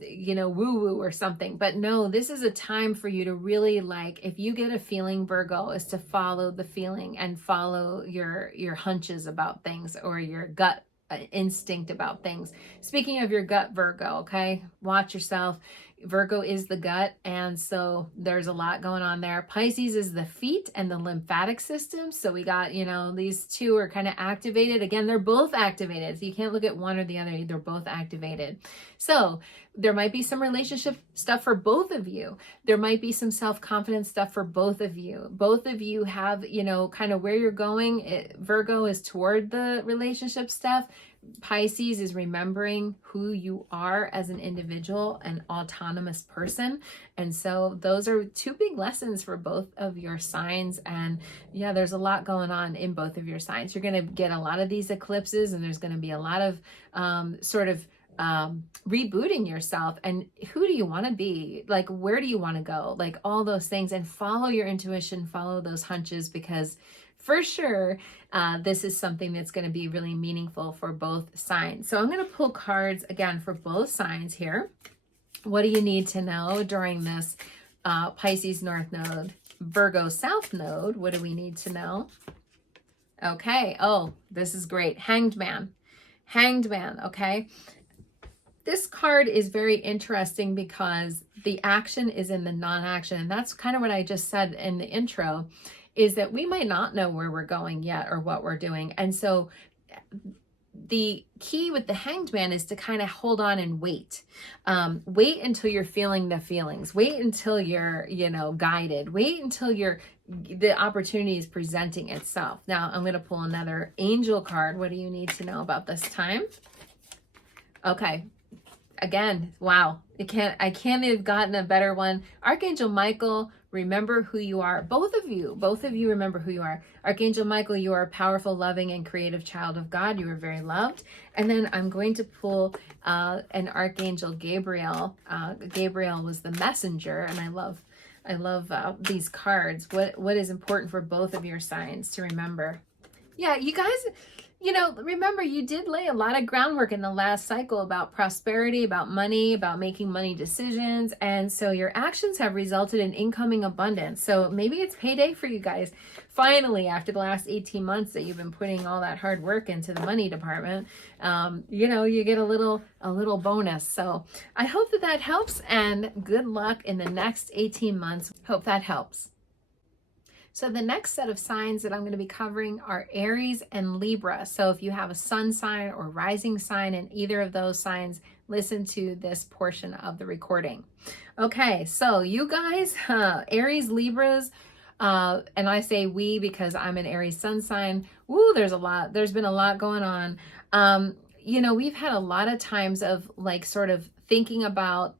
you know, woo-woo or something. But no, this is a time for you to really, like, if you get a feeling, Virgo, is to follow the feeling and follow your hunches about things or your gut instinct about things. Speaking of your gut, Virgo, okay, watch yourself. Virgo is the gut, and so there's a lot going on there. Pisces is the feet and the lymphatic system. So we got, you know, these two are kind of activated. Again, they're both activated. So you can't look at one or the other. They're both activated. So there might be some relationship stuff for both of you. There might be some self-confidence stuff for both of you. Both of you have, you know, kind of where you're going. Virgo is toward the relationship stuff. Pisces is remembering who you are as an individual, an autonomous person. And so those are two big lessons for both of your signs. And yeah, there's a lot going on in both of your signs. You're going to get a lot of these eclipses, and there's going to be a lot of rebooting yourself. And who do you want to be? Like, where do you want to go? Like, all those things. And follow your intuition, follow those hunches, because for sure, this is something that's going to be really meaningful for both signs. So I'm going to pull cards again for both signs here. What do you need to know during this Pisces North Node, Virgo South Node? What do we need to know? Okay. Oh, this is great. Hanged Man. Hanged Man. Okay. This card is very interesting because the action is in the non-action. And that's kind of what I just said in the intro, is that we might not know where we're going yet or what we're doing. And so the key with the Hanged Man is to kind of hold on and wait. Wait until you're feeling the feelings. Wait until you're, you know, guided. Wait until the opportunity is presenting itself. Now I'm going to pull another angel card. What do you need to know about this time? Okay. Again, wow. I can't have gotten a better one. Archangel Michael, remember who you are. Both of you remember who you are. Archangel Michael, you are a powerful, loving, and creative child of God. You are very loved. And then I'm going to pull an Archangel Gabriel. Gabriel was the messenger, and I love these cards. What is important for both of your signs to remember? Yeah, you guys, you know, remember, you did lay a lot of groundwork in the last cycle about prosperity, about money, about making money decisions. And so your actions have resulted in incoming abundance. So maybe it's payday for you guys. Finally, after the last 18 months that you've been putting all that hard work into the money department, you know, you get a little bonus. So I hope that helps, and good luck in the next 18 months. Hope that helps. So the next set of signs that I'm going to be covering are Aries and Libra. So if you have a sun sign or rising sign in either of those signs, listen to this portion of the recording. Okay, so you guys, Aries, Libras, and I say we because I'm an Aries sun sign. Woo, there's been a lot going on. You know, we've had a lot of times of like sort of thinking about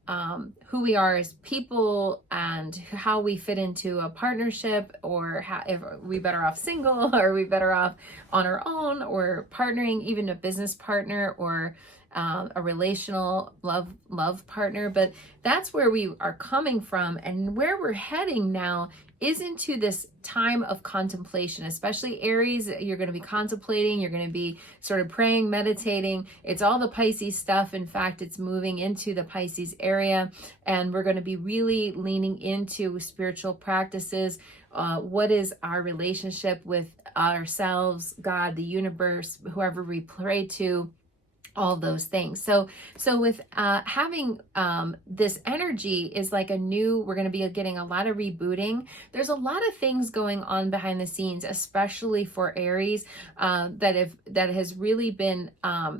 who we are as people and how we fit into a partnership, or how, if we better off single, or are we better off on our own, or partnering, even a business partner, or a relational love partner. But that's where we are coming from, and where we're heading now is into this time of contemplation. Especially Aries, you're going to be contemplating, you're going to be sort of praying, meditating. It's all the Pisces stuff. In fact, it's moving into the Pisces area, and we're going to be really leaning into spiritual practices. What is our relationship with ourselves, God, the universe, whoever we pray to, all those things. So with having this energy is like we're going to be getting a lot of rebooting. There's a lot of things going on behind the scenes, especially for Aries, that has really been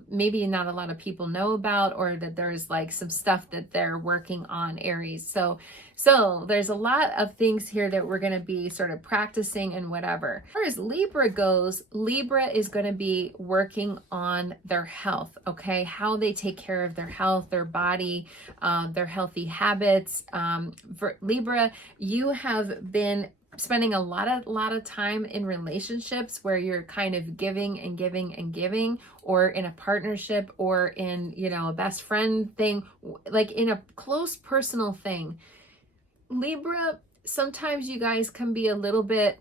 maybe not a lot of people know about, or that there's like some stuff that they're working on, Aries. So there's a lot of things here that we're going to be sort of practicing and whatever. As far as Libra goes, Libra is going to be working on their health, okay? How they take care of their health, their body, their healthy habits. For Libra, you have been spending a lot of time in relationships where you're kind of giving and giving and giving, or in a partnership, or in, a best friend thing, like in a close personal thing. Libra, sometimes you guys can be a little bit,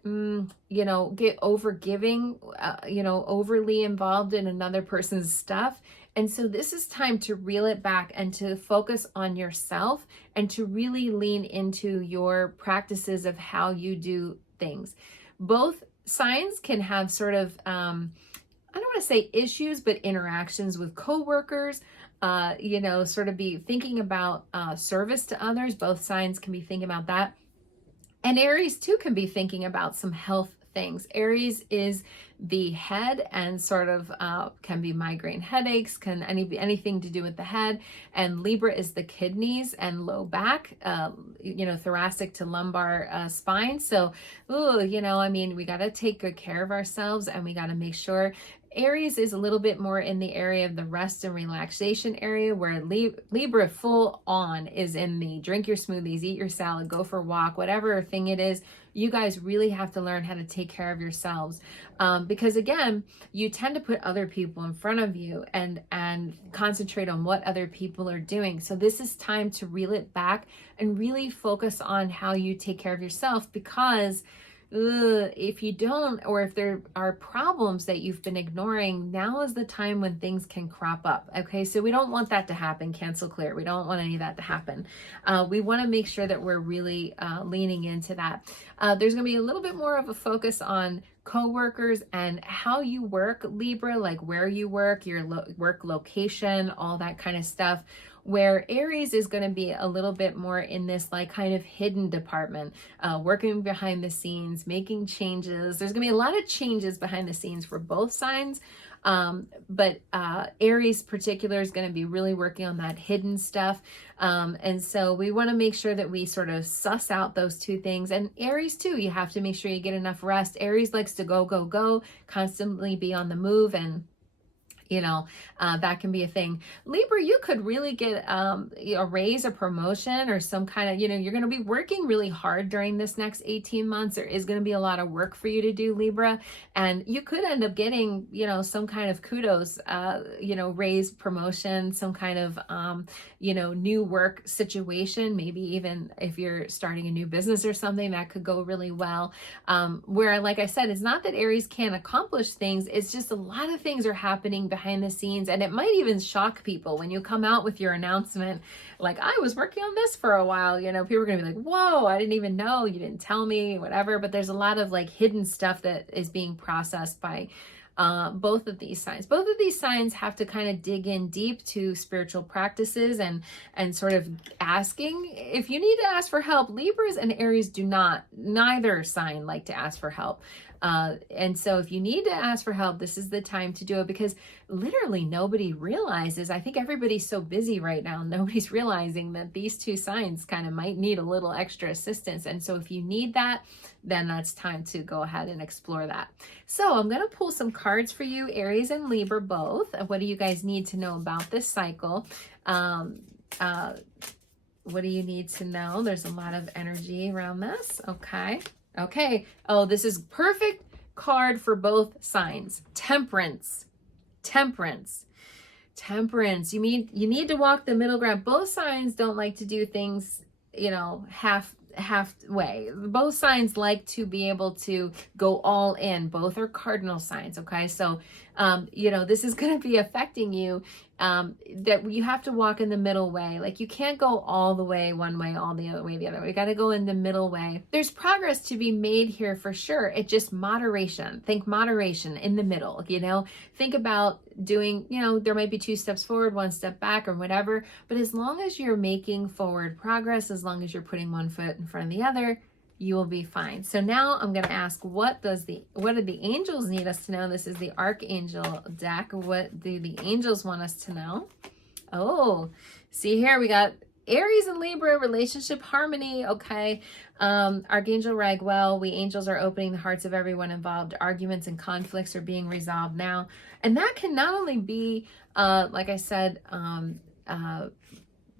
get over giving, overly involved in another person's stuff. And so this is time to reel it back and to focus on yourself, and to really lean into your practices of how you do things. Both signs can have sort of, I don't want to say issues, but interactions with coworkers, sort of be thinking about service to others. Both signs can be thinking about that. And Aries too can be thinking about some health things. Aries is the head, and sort of can be migraine headaches, can anything to do with the head. And Libra is the kidneys and low back, thoracic to lumbar spine. So, we got to take good care of ourselves, and we got to make sure. Aries is a little bit more in the area of the rest and relaxation area, where Libra full on is in the drink your smoothies, eat your salad, go for a walk, whatever thing it is. You guys really have to learn how to take care of yourselves, because again, you tend to put other people in front of you and concentrate on what other people are doing. So this is time to reel it back and really focus on how you take care of yourself, because if you don't, or if there are problems that you've been ignoring, now is the time when things can crop up. Okay, so we don't want that to happen. Cancel, clear. We don't want any of that to happen. We want to make sure that we're really leaning into that. There's going to be a little bit more of a focus on co-workers and how you work, Libra, like where you work, your work location, all that kind of stuff. Where Aries is going to be a little bit more in this like kind of hidden department, working behind the scenes, making changes. There's going to be a lot of changes behind the scenes for both signs. But Aries particular is going to be really working on that hidden stuff. And so we want to make sure that we sort of suss out those two things. And Aries too, you have to make sure you get enough rest. Aries likes to go, constantly be on the move, and that can be a thing. Libra, you could really get a raise, a promotion, or some kind of, you're going to be working really hard during this next 18 months. There is going to be a lot of work for you to do, Libra. And you could end up getting, some kind of kudos, raise, promotion, some kind of, new work situation. Maybe even if you're starting a new business or something, that could go really well. Where, like I said, it's not that Aries can't accomplish things. It's just a lot of things are happening behind the scenes, and it might even shock people when you come out with your announcement, like, I was working on this for a while. People are gonna be like, whoa, I didn't even know, you didn't tell me, whatever. But there's a lot of like hidden stuff that is being processed by both of these signs. Both of these signs have to kind of dig in deep to spiritual practices and sort of asking. If you need to ask for help, Libras and Aries do not, neither sign like to ask for help. And so if you need to ask for help, this is the time to do it, because literally nobody realizes, I think everybody's so busy right now, nobody's realizing that these two signs kind of might need a little extra assistance. And so if you need that, then that's time to go ahead and explore that. So I'm going to pull some cards for you, Aries and Libra both. What do you guys need to know about this cycle? What do you need to know? There's a lot of energy around this. Okay. Oh, this is perfect card for both signs. Temperance. Temperance. You need to walk the middle ground. Both signs don't like to do things, you know, halfway. Both signs like to be able to go all in. Both are cardinal signs. Okay. So, you know, this is going to be affecting you, that you have to walk in the middle way. Like you can't go all the way one way, all the other way, the other way. You got to go in the middle way. There's progress to be made here for sure. It's just moderation. Think moderation in the middle, you know, think about doing, you know, there might be 2 steps forward, 1 step back or whatever, but as long as you're making forward progress, as long as you're putting one foot in front of the other, you will be fine. So now I'm going to ask, what do the angels need us to know? This is the Archangel deck. What do the angels want us to know? Oh, see here, we got Aries and Libra, relationship harmony. Okay. Archangel Raguel, we angels are opening the hearts of everyone involved. Arguments and conflicts are being resolved now. And that can not only be, like I said,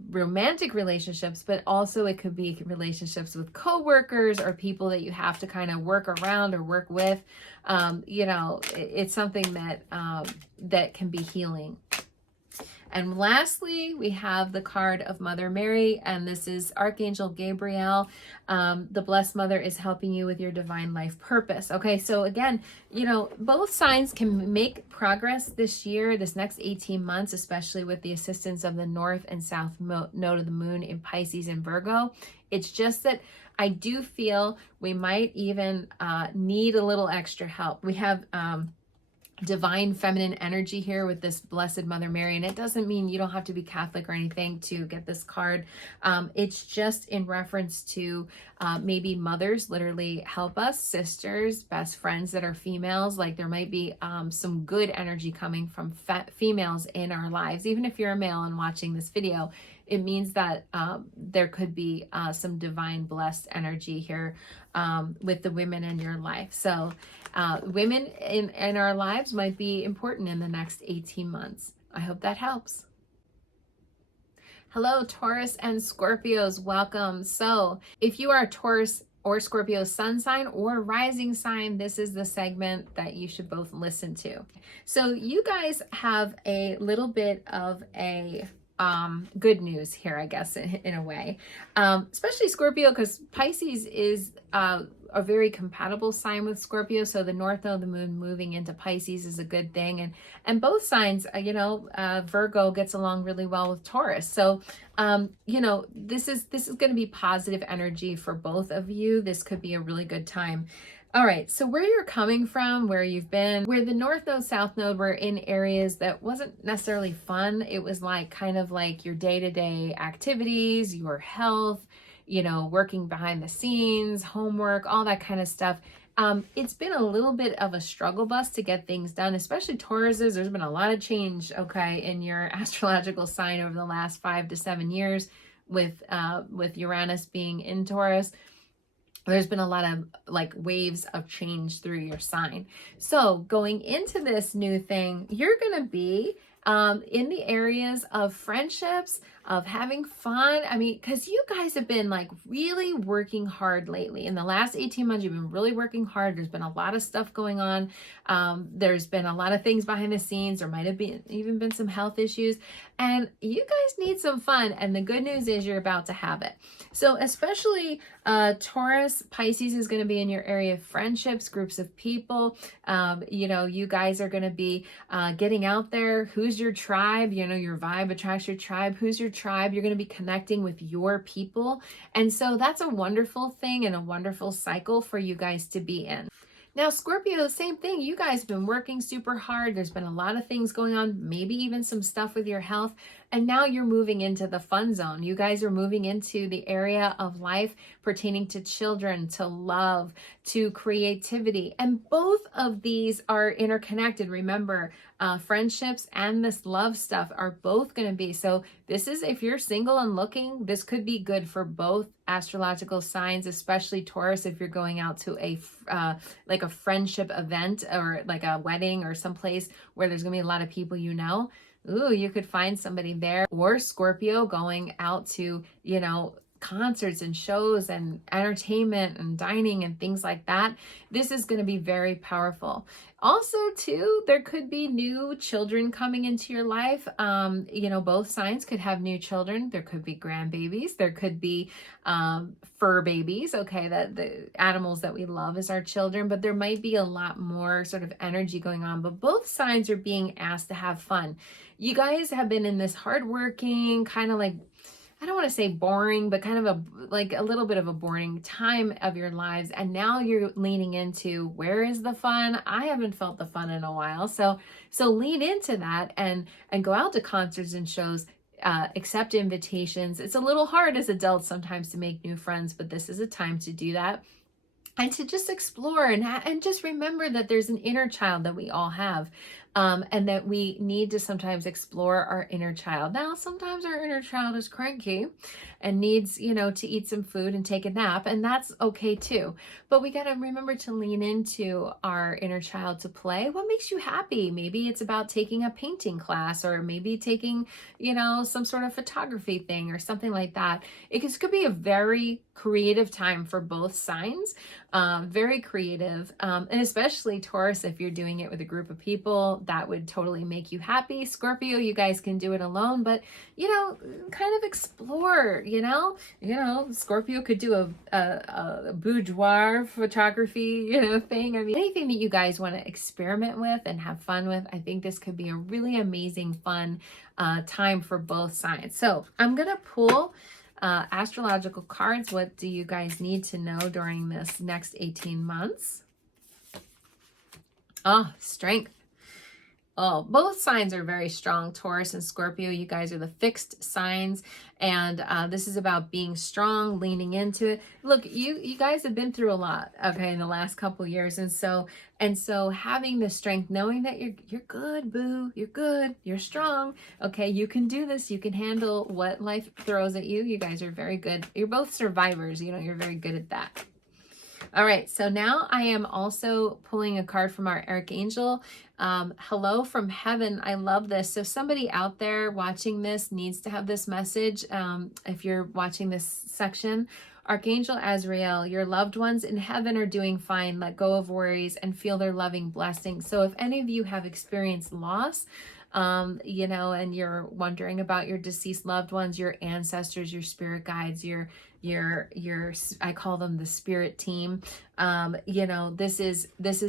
romantic relationships, but also it could be relationships with coworkers or people that you have to kind of work around or work with. You know, it's something that that can be healing. And lastly, we have the card of Mother Mary, and this is Archangel Gabriel. The Blessed Mother is helping you with your divine life purpose. Okay, so again, you know, both signs can make progress this year, this next 18 months, especially with the assistance of the North and South node of the moon in Pisces and Virgo. It's just that I do feel we might even need a little extra help. We have divine feminine energy here with this Blessed Mother Mary, and it doesn't mean you don't have to be Catholic or anything to get this card. It's just in reference to maybe mothers literally help us, sisters, best friends that are females. Like there might be some good energy coming from females in our lives. Even if you're a male and watching this video, it means that there could be some divine blessed energy here with the women in your life. So women in our lives might be important in the next 18 months. I hope that helps. Hello, Taurus and Scorpios, welcome. So if you are a Taurus or Scorpio sun sign or rising sign, this is the segment that you should both listen to. So you guys have a little bit of a good news here, I guess, in a way, especially Scorpio, because Pisces is a very compatible sign with Scorpio. So the North node of the moon moving into Pisces is a good thing. And both signs, you know, Virgo gets along really well with Taurus. So, you know, this is going to be positive energy for both of you. This could be a really good time. All right, so where you're coming from, where you've been, where the North node, South node were in areas that wasn't necessarily fun. It was like kind of like your day-to-day activities, your health, you know, working behind the scenes, homework, all that kind of stuff. It's been a little bit of a struggle bus to get things done, especially Tauruses. There's been a lot of change, okay, in your astrological sign over the last 5 to 7 years with Uranus being in Taurus. There's been a lot of like waves of change through your sign. So going into this new thing, you're going to be in the areas of friendships, of having fun. I mean, because you guys have been like really working hard lately. In the last 18 months, you've been really working hard. There's been a lot of stuff going on. There's been a lot of things behind the scenes. There might have been even been some health issues. And you guys need some fun. And the good news is you're about to have it. So especially Taurus, Pisces is going to be in your area of friendships, groups of people. You know, you guys are going to be getting out there. Who's your tribe? You know, your vibe attracts your tribe. Who's your tribe? You're going to be connecting with your people. And so that's a wonderful thing and a wonderful cycle for you guys to be in. Now, Scorpio, same thing. You guys have been working super hard. There's been a lot of things going on, maybe even some stuff with your health. And now you're moving into the fun zone. You guys are moving into the area of life pertaining to children, to love, to creativity. And both of these are interconnected. Remember, friendships and this love stuff are both going to be. So this is, if you're single and looking, this could be good for both astrological signs, especially Taurus, if you're going out to a like a friendship event or like a wedding or someplace where there's going to be a lot of people you know. Ooh, you could find somebody there. Or Scorpio going out to, you know, concerts and shows and entertainment and dining and things like that, this is going to be very powerful. Also, too, there could be new children coming into your life. Both signs could have new children. There could be grandbabies. There could be fur babies, okay, that the animals that we love as our children, but there might be a lot more sort of energy going on. But both signs are being asked to have fun. You guys have been in this hardworking, kind of like, I don't want to say boring, but kind of a little bit of a boring time of your lives. And now you're leaning into, where is the fun? I haven't felt the fun in a while. So lean into that and go out to concerts and shows, accept invitations. It's a little hard as adults sometimes to make new friends, but this is a time to do that. And to just explore and just remember that there's an inner child that we all have. And that we need to sometimes explore our inner child. Now, sometimes our inner child is cranky and needs, to eat some food and take a nap, and that's okay too. But we got to remember to lean into our inner child to play. What makes you happy? Maybe it's about taking a painting class, or maybe taking, some sort of photography thing or something like that. It could be a very creative time for both signs, very creative, and especially Taurus, if you're doing it with a group of people, that would totally make you happy. Scorpio, you guys can do it alone, but kind of explore. Scorpio could do a boudoir photography, thing. I mean, anything that you guys want to experiment with and have fun with. I think this could be a really amazing, fun time for both signs. So I'm gonna pull astrological cards. What do you guys need to know during this next 18 months? Oh, strength. Oh, both signs are very strong. Taurus and Scorpio, you guys are the fixed signs, and this is about being strong, leaning into it. Look, you guys have been through a lot, okay, in the last couple years, and so having the strength, knowing that you're good, boo, you're good, you're strong, okay, you can do this, you can handle what life throws at you. You guys are very good. You're both survivors. You're very good at that. All right, so now I am also pulling a card from our Archangel. Hello from heaven. I love this. So somebody out there watching this needs to have this message. If you're watching this section, Archangel Azrael, your loved ones in heaven are doing fine. Let go of worries and feel their loving blessing. So if any of you have experienced loss, and you're wondering about your deceased loved ones, your ancestors, your spirit guides, your I call them the spirit team. This is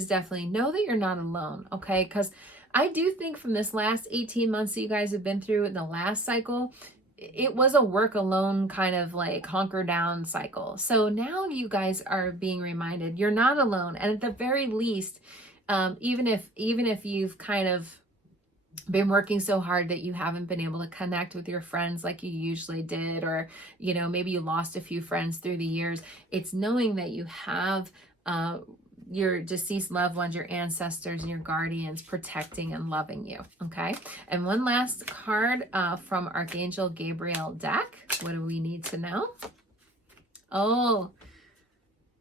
definitely, know that you're not alone. Okay. Cause I do think from this last 18 months that you guys have been through in the last cycle, it was a work alone kind of like hunker down cycle. So now you guys are being reminded you're not alone. And at the very least, even if you've kind of been working so hard that you haven't been able to connect with your friends like you usually did, or maybe you lost a few friends through the years, it's knowing that you have your deceased loved ones, your ancestors and your guardians protecting and loving you. Okay, and one last card from Archangel Gabriel deck. What do we need to know? Oh,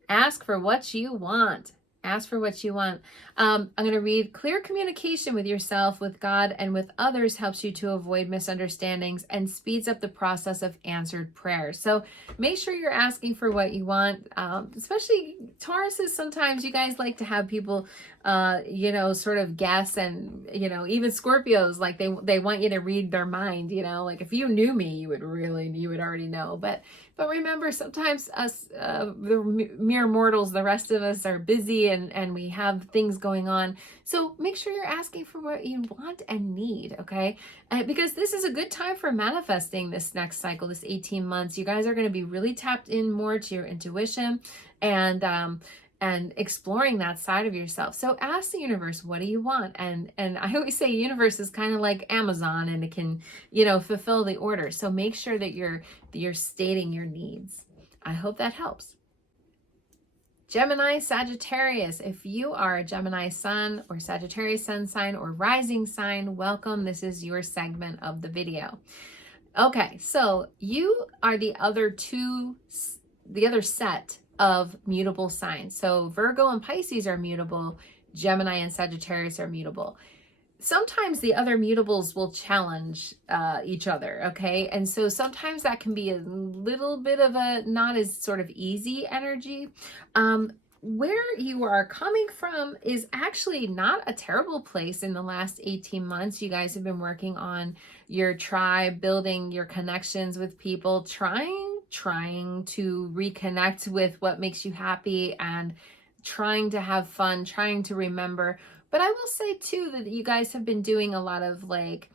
ask for what you want. Ask for what you want. I'm going to read, clear communication with yourself, with God, and with others helps you to avoid misunderstandings and speeds up the process of answered prayers. So make sure you're asking for what you want, especially Tauruses. Sometimes you guys like to have people, sort of guess, and, even Scorpios, like they want you to read their mind, like if you knew me, you would already know. But remember, sometimes us, the mere mortals, the rest of us are busy and we have things going on. So make sure you're asking for what you want and need, okay? Because this is a good time for manifesting this next cycle, this 18 months. You guys are going to be really tapped in more to your intuition and exploring that side of yourself. So ask the universe, what do you want? And I always say universe is kind of like Amazon, and it can, fulfill the order. So make sure that you're stating your needs. I hope that helps. Gemini, Sagittarius. If you are a Gemini sun or Sagittarius sun sign or rising sign, welcome. This is your segment of the video. Okay, so you are the other set of mutable signs. So Virgo and Pisces are mutable. Gemini and Sagittarius are mutable. sometimes the other mutables will challenge each other, okay? And so sometimes that can be a little bit of a not as sort of easy energy. Where you are coming from is actually not a terrible place. In the last 18 months, you guys have been working on your tribe, building your connections with people, trying to reconnect with what makes you happy and trying to have fun, trying to remember. But I will say too that you guys have been doing a lot of like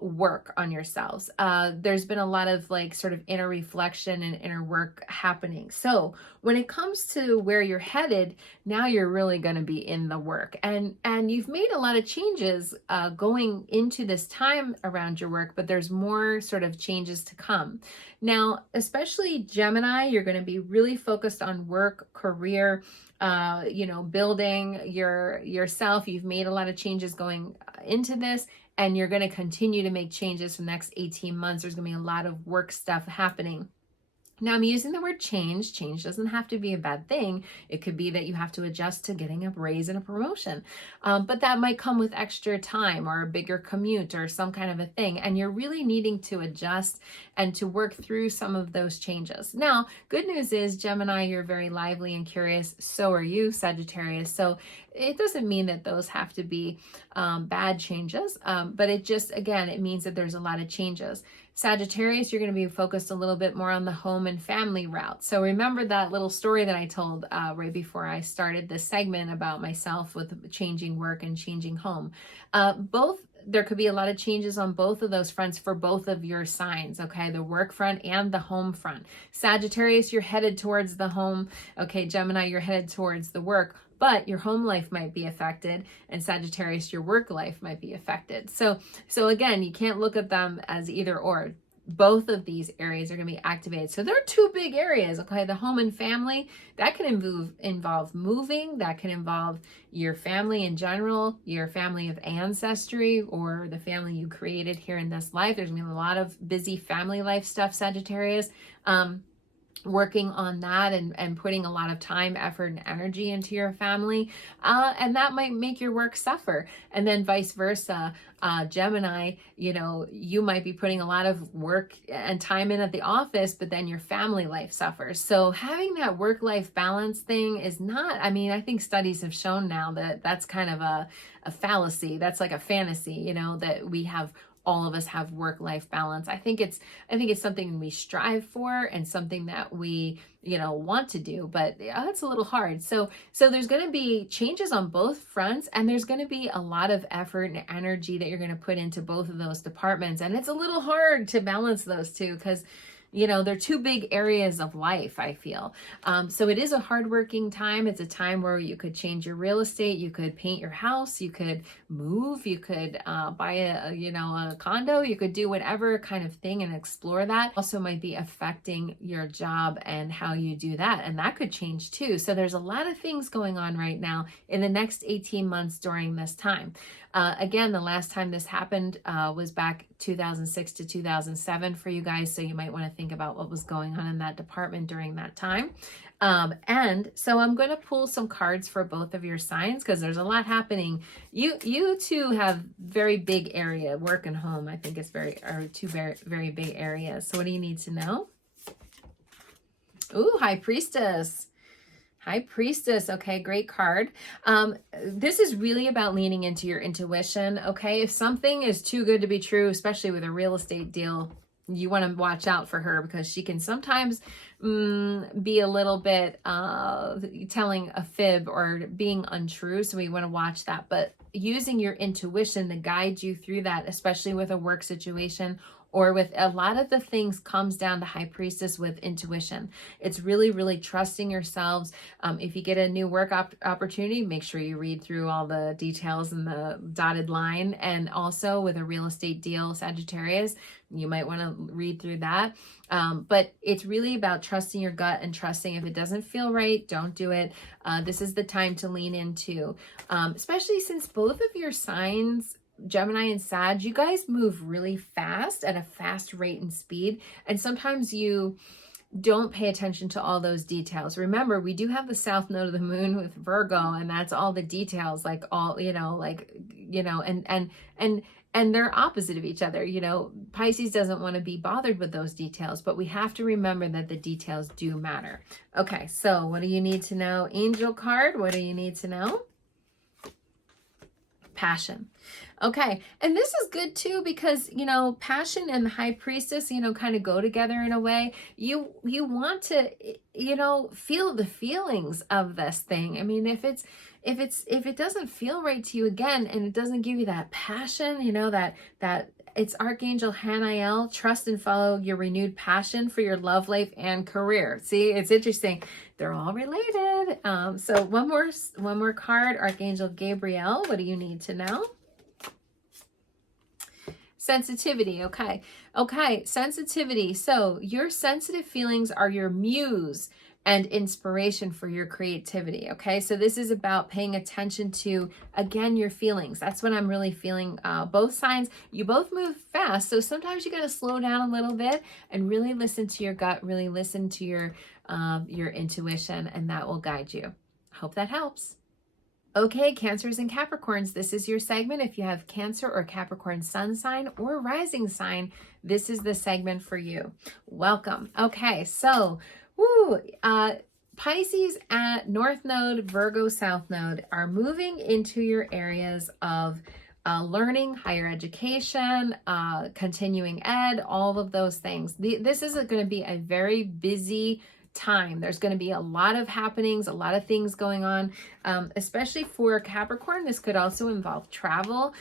work on yourselves. There's been a lot of like sort of inner reflection and inner work happening. So when it comes to where you're headed, now you're really going to be in the work, and you've made a lot of changes going into this time around your work, but there's more sort of changes to come. Now, especially Gemini, you're going to be really focused on work, career, building yourself. You've made a lot of changes going into this, and you're going to continue to make changes for the next 18 months. There's going to be a lot of work stuff happening. Now, I'm using the word change. Change doesn't have to be a bad thing. It could be that you have to adjust to getting a raise and a promotion. But that might come with extra time or a bigger commute or some kind of a thing. And you're really needing to adjust and to work through some of those changes. Now, good news is, Gemini, you're very lively and curious. So are you, Sagittarius. So it doesn't mean that those have to be bad changes. But it just, again, it means that there's a lot of changes. Sagittarius, you're going to be focused a little bit more on the home and family route. So remember that little story that I told right before I started this segment about myself with changing work and changing home. There could be a lot of changes on both of those fronts for both of your signs, okay? The work front and the home front. Sagittarius, you're headed towards the home. Okay, Gemini, you're headed towards the work. But your home life might be affected, and Sagittarius, your work life might be affected. So again, you can't look at them as either or. Both of these areas are going to be activated. So there are two big areas, okay? The home and family, that can involve moving, that can involve your family in general, your family of ancestry, or the family you created here in this life. There's going to be a lot of busy family life stuff, Sagittarius. Working on that and putting a lot of time, effort, and energy into your family. And that might make your work suffer. And then vice versa, Gemini, you might be putting a lot of work and time in at the office, but then your family life suffers. So having that work-life balance thing is not, I think studies have shown now that that's kind of a fallacy. That's like a fantasy, that all of us have work-life balance. I think it's something we strive for and something that we, want to do, but it's a little hard. So there's going to be changes on both fronts, and there's going to be a lot of effort and energy that you're going to put into both of those departments. And it's a little hard to balance those two because they're two big areas of life, I feel. So it is a hardworking time. It's a time where you could change your real estate. You could paint your house. You could move. You could buy a condo. You could do whatever kind of thing and explore that. Also might be affecting your job and how you do that. And that could change too. So there's a lot of things going on right now in the next 18 months during this time. Again, the last time this happened was back 2006 to 2007 for you guys. So you might want to think about what was going on in that department during that time. And so I'm going to pull some cards for both of your signs because there's a lot happening. You two have very big area, work and home. I think are two very, very big areas. So what do you need to know? Ooh, High Priestess. High Priestess. Okay, great card. This is really about leaning into your intuition. Okay, if something is too good to be true, especially with a real estate deal, you want to watch out for her because she can sometimes be a little bit telling a fib or being untrue. So we want to watch that. But using your intuition to guide you through that, especially with a work situation or with a lot of the things, comes down to High Priestess with intuition. It's really, really trusting yourselves. If you get a new work opportunity, make sure you read through all the details in the dotted line. And also with a real estate deal, Sagittarius, you might want to read through that. But it's really about trusting your gut and trusting if it doesn't feel right, don't do it. This is the time to lean into, especially since both of your signs, Gemini and Sag, you guys move really fast at a fast rate and speed. And sometimes you don't pay attention to all those details. Remember, we do have the south node of the moon with Virgo, and that's all the details, like all, and they're opposite of each other. Pisces doesn't want to be bothered with those details, but we have to remember that the details do matter. Okay, so what do you need to know? Angel card, what do you need to know? Passion. Okay, and this is good too because, passion and the high priestess, kind of go together in a way. You want to, feel the feelings of this thing. I mean, if it doesn't feel right to you again, and it doesn't give you that passion, that it's Archangel Hanael, trust and follow your renewed passion for your love life and career. See, it's interesting. They're all related. So one more card, Archangel Gabriel. What do you need to know? Sensitivity. Okay, sensitivity. So your sensitive feelings are your muse and inspiration for your creativity. Okay, so this is about paying attention to, again, your feelings. That's what I'm really feeling. Both signs, you both move fast, so sometimes you got to slow down a little bit and really listen to your gut, really listen to your intuition, and that will guide you. Hope that helps. Okay, Cancers and Capricorns, this is your segment. If you have Cancer or Capricorn sun sign or rising sign, this is the segment for you. Welcome. Okay, so Pisces at North Node, Virgo South Node are moving into your areas of learning, higher education, continuing ed, all of those things. This is going to be a very busy time. There's going to be a lot of happenings, a lot of things going on, especially for Capricorn. This could also involve travel.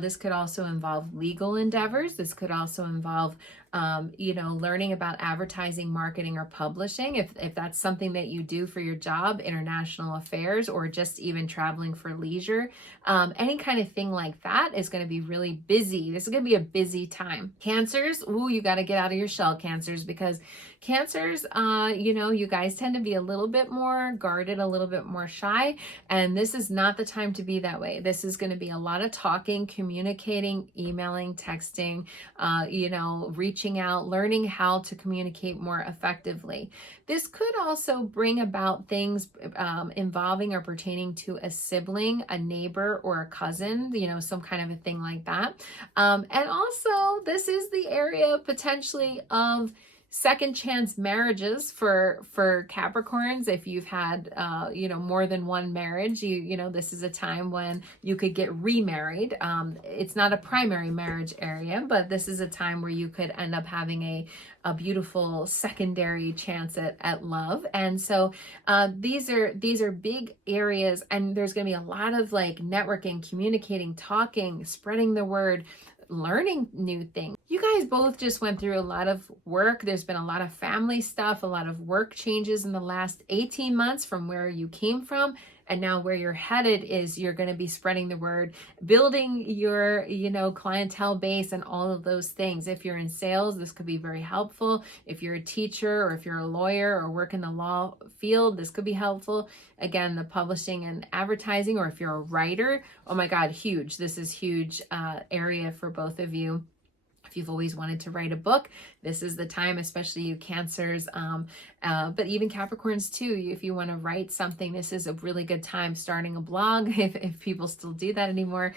This could also involve legal endeavors. This could also involve learning about advertising, marketing, or publishing, if that's something that you do for your job, international affairs, or just even traveling for leisure. Any kind of thing like that is going to be really busy. This is going to be a busy time. Cancers, you got to get out of your shell, Cancers, because Cancers, you guys tend to be a little bit more guarded, a little bit more shy, and this is not the time to be that way. This is going to be a lot of talking, communicating, emailing, texting, reaching out, learning how to communicate more effectively. This could also bring about things involving or pertaining to a sibling, a neighbor, or a cousin, some kind of a thing like that. And also, this is the area potentially of second chance marriages for Capricorns. If you've had more than one marriage, this is a time when you could get remarried. It's not a primary marriage area, but this is a time where you could end up having a beautiful secondary chance at love. And so these are big areas, and there's going to be a lot of networking, communicating, talking, spreading the word, learning new things. You guys both just went through a lot of work. There's been a lot of family stuff, a lot of work changes in the last 18 months from where you came from. And now where you're headed is you're going to be spreading the word, building your, clientele base and all of those things. If you're in sales, this could be very helpful. If you're a teacher, or if you're a lawyer or work in the law field, this could be helpful. Again, the publishing and advertising, or if you're a writer, oh my God, huge. This is huge area for both of you. If you've always wanted to write a book, this is the time, especially you Cancers, but even Capricorns too. If you want to write something, this is a really good time. Starting a blog, if people still do that anymore.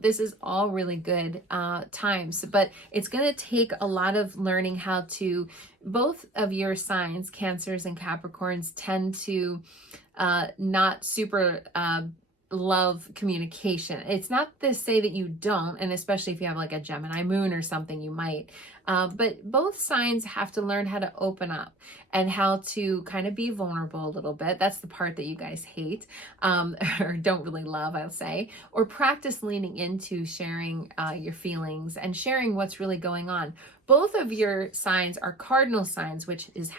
This is all really good times, but it's going to take a lot of learning how to, both of your signs, Cancers and Capricorns, tend to not super love communication. It's not to say that you don't, and especially if you have a Gemini moon or something, you might. But both signs have to learn how to open up and how to kind of be vulnerable a little bit. That's the part that you guys hate or don't really love, I'll say. Or practice leaning into sharing your feelings and sharing what's really going on. Both of your signs are cardinal signs, which is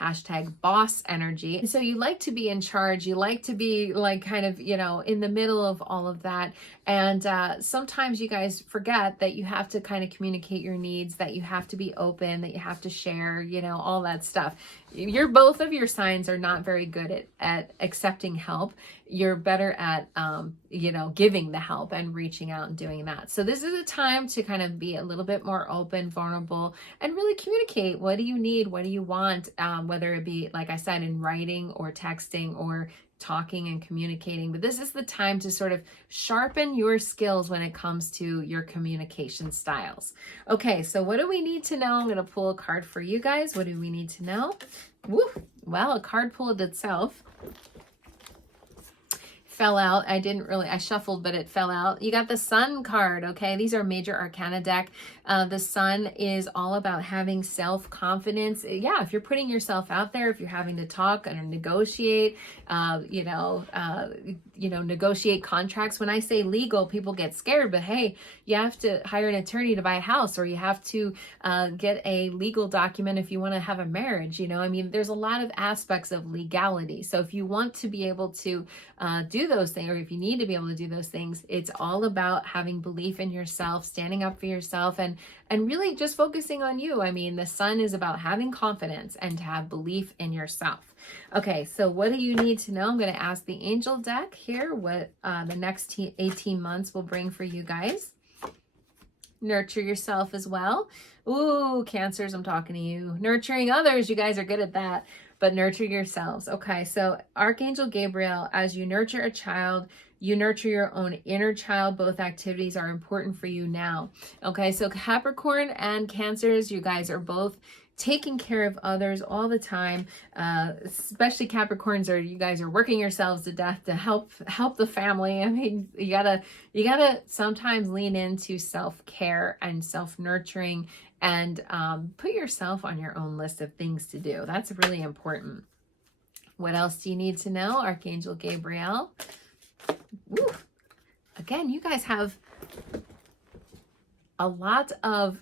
#boss energy. And so you like to be in charge. You like to be kind of, in the middle of all of that. And sometimes you guys forget that you have to kind of communicate your needs, that you have to be open, that you have to share, all that stuff. both of your signs are not very good at accepting help. You're better at, giving the help and reaching out and doing that. So this is a time to kind of be a little bit more open, vulnerable, and really communicate. What do you need? What do you want? Whether it be, like I said, in writing or texting or talking and communicating. But this is the time to sort of sharpen your skills when it comes to your communication styles. Okay, so what do we need to know? I'm going to pull a card for you guys. What do we need to know? Woo! Well, a card pulled itself. Fell out. I shuffled, but it fell out. You got the Sun card, okay? These are major arcana deck. The Sun is all about having self-confidence. Yeah, if you're putting yourself out there, if you're having to talk and negotiate, negotiate contracts. When I say legal, people get scared, but hey, you have to hire an attorney to buy a house, or you have to get a legal document if you want to have a marriage. There's a lot of aspects of legality. So if you want to be able to do those things, or if you need to be able to do those things, it's all about having belief in yourself, standing up for yourself, and really just focusing on you. The Sun is about having confidence and to have belief in yourself. Okay, so what do you need to know? I'm going to ask the angel deck here what the next 18 months will bring for you guys. Nurture yourself as well. Ooh, Cancers, I'm talking to you. Nurturing others, you guys are good at that, but nurture yourselves. Okay, so Archangel Gabriel, as you nurture a child, you nurture your own inner child. Both activities are important for you now. Okay, so Capricorn and Cancers, you guys are both taking care of others all the time, especially Capricorns, you guys are working yourselves to death to help the family. You gotta sometimes lean into self-care and self-nurturing and put yourself on your own list of things to do. That's really important. What else do you need to know? Archangel Gabriel. Woo. Again, you guys have a lot of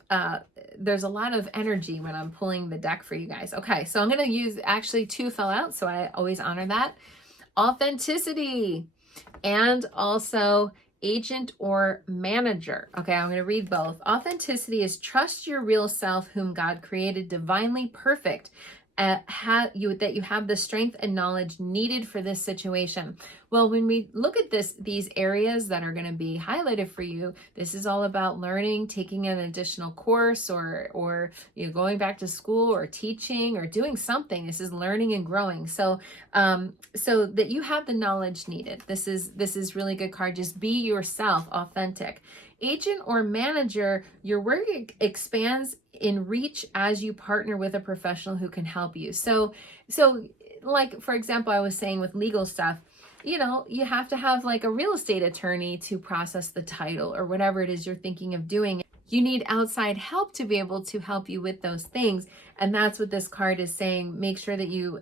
there's a lot of energy when I'm pulling the deck for you guys. Okay, so I'm going to use, actually 2 fell out, so I always honor that. Authenticity and also agent or manager. Okay, I'm going to read both. Authenticity is trust your real self whom God created divinely perfect. That you have the strength and knowledge needed for this situation. Well, when we look at these areas that are going to be highlighted for you, this is all about learning, taking an additional course, or going back to school, or teaching, or doing something. This is learning and growing. So so that you have the knowledge needed. This is really good card. Just be yourself, authentic. Agent or manager, your work expands in reach as you partner with a professional who can help you. So like, for example, I was saying with legal stuff, you have to have like a real estate attorney to process the title or whatever it is you're thinking of doing. You need outside help to be able to help you with those things. And that's what this card is saying. Make sure that you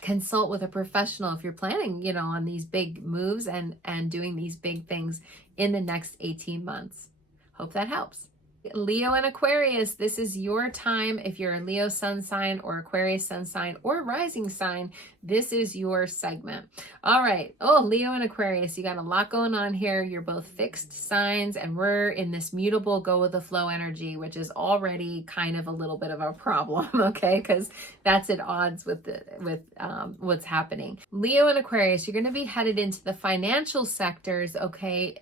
consult with a professional if you're planning, on these big moves and doing these big things in the next 18 months. Hope that helps. Leo and Aquarius, this is your time. If you're a Leo sun sign or Aquarius sun sign or rising sign, this is your segment. All right. Oh, Leo and Aquarius, you got a lot going on here. You're both fixed signs, and we're in this mutable, go with the flow energy, which is already kind of a little bit of a problem, okay? Because that's at odds with what's happening. Leo and Aquarius, you're going to be headed into the financial sectors, okay,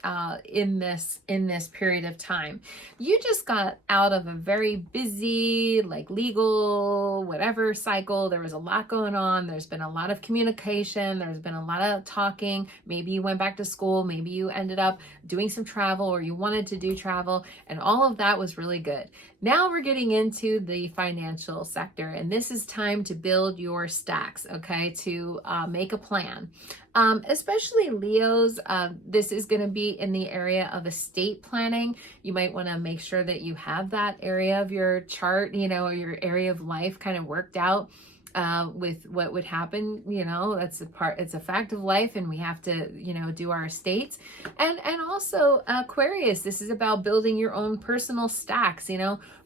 in this period of time. You just got out of a very busy, like legal, whatever cycle. There was a lot going on. There's been a lot of communication. There's been a lot of talking. Maybe you went back to school. Maybe you ended up doing some travel, or you wanted to do travel, and all of that was really good. Now we're getting into the financial sector, and this is time to build your stacks, okay, to make a plan. Especially Leos, this is going to be in the area of estate planning. You might want to make sure that you have that area of your chart, or your area of life kind of worked out with what would happen. It's a fact of life, and we have to, do our estates. And also Aquarius, this is about building your own personal stacks,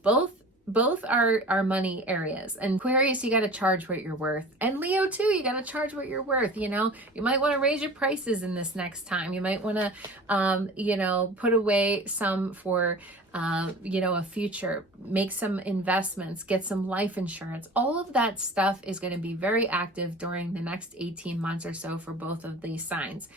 both are money areas. And Aquarius, you got to charge what you're worth. And Leo too, you got to charge what you're worth. You might want to raise your prices in this next time. You might want to, put away some for a future, make some investments, get some life insurance. All of that stuff is going to be very active during the next 18 months or so for both of these signs.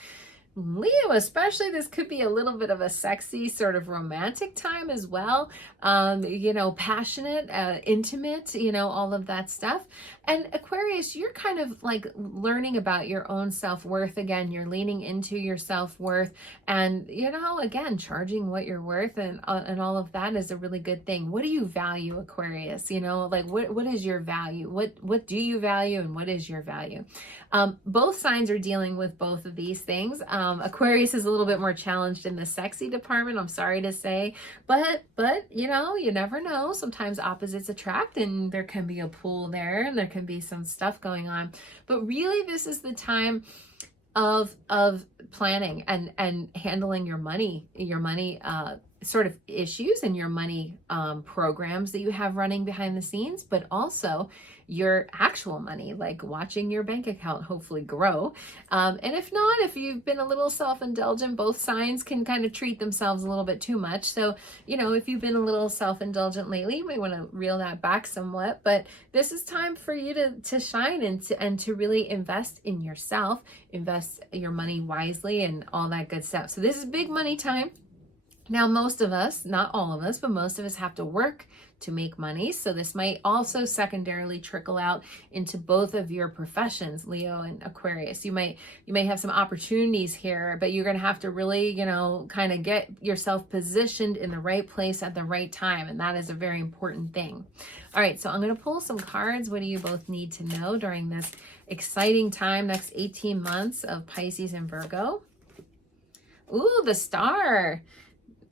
Leo especially, this could be a little bit of a sexy sort of romantic time as well. Passionate, intimate, all of that stuff. And Aquarius, you're kind of like learning about your own self-worth again. You're leaning into your self-worth and, again, charging what you're worth and all of that is a really good thing. What do you value, Aquarius? What is your value? What do you value and what is your value? Both signs are dealing with both of these things. Aquarius is a little bit more challenged in the sexy department, I'm sorry to say, but you never know. Sometimes opposites attract and there can be a pull there and there can be some stuff going on. But really, this is the time of planning and handling your money sort of issues and your money programs that you have running behind the scenes, but also your actual money, like watching your bank account hopefully grow. And if not, if you've been a little self-indulgent, both signs can kind of treat themselves a little bit too much. So, if you've been a little self-indulgent lately, you may want to reel that back somewhat, but this is time for you to shine and to really invest in yourself, invest your money wisely and all that good stuff. So this is big money time. Now, most of us, not all of us, but most of us have to work to make money. So this might also secondarily trickle out into both of your professions, Leo and Aquarius. You may have some opportunities here, but you're going to have to really, kind of get yourself positioned in the right place at the right time. And that is a very important thing. All right, so I'm going to pull some cards. What do you both need to know during this exciting time, next 18 months of Pisces and Virgo? Ooh, the Star.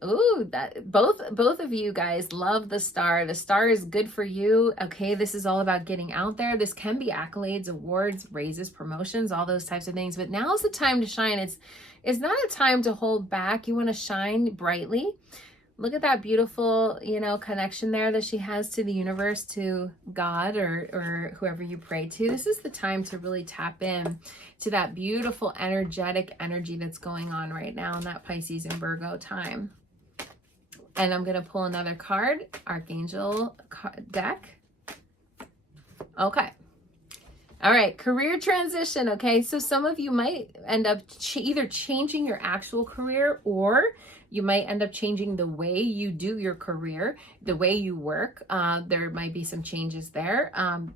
Ooh, that both of you guys love the Star. The Star is good for you. Okay, this is all about getting out there. This can be accolades, awards, raises, promotions, all those types of things. But now's the time to shine. It's not a time to hold back. You want to shine brightly. Look at that beautiful, connection there that she has to the universe, to God or whoever you pray to. This is the time to really tap in to that beautiful energetic energy that's going on right now in that Pisces and Virgo time. And I'm going to pull another card, Archangel deck. Okay. All right, career transition. Okay, so some of you might end up either changing your actual career, or you might end up changing the way you do your career, the way you work. There might be some changes there.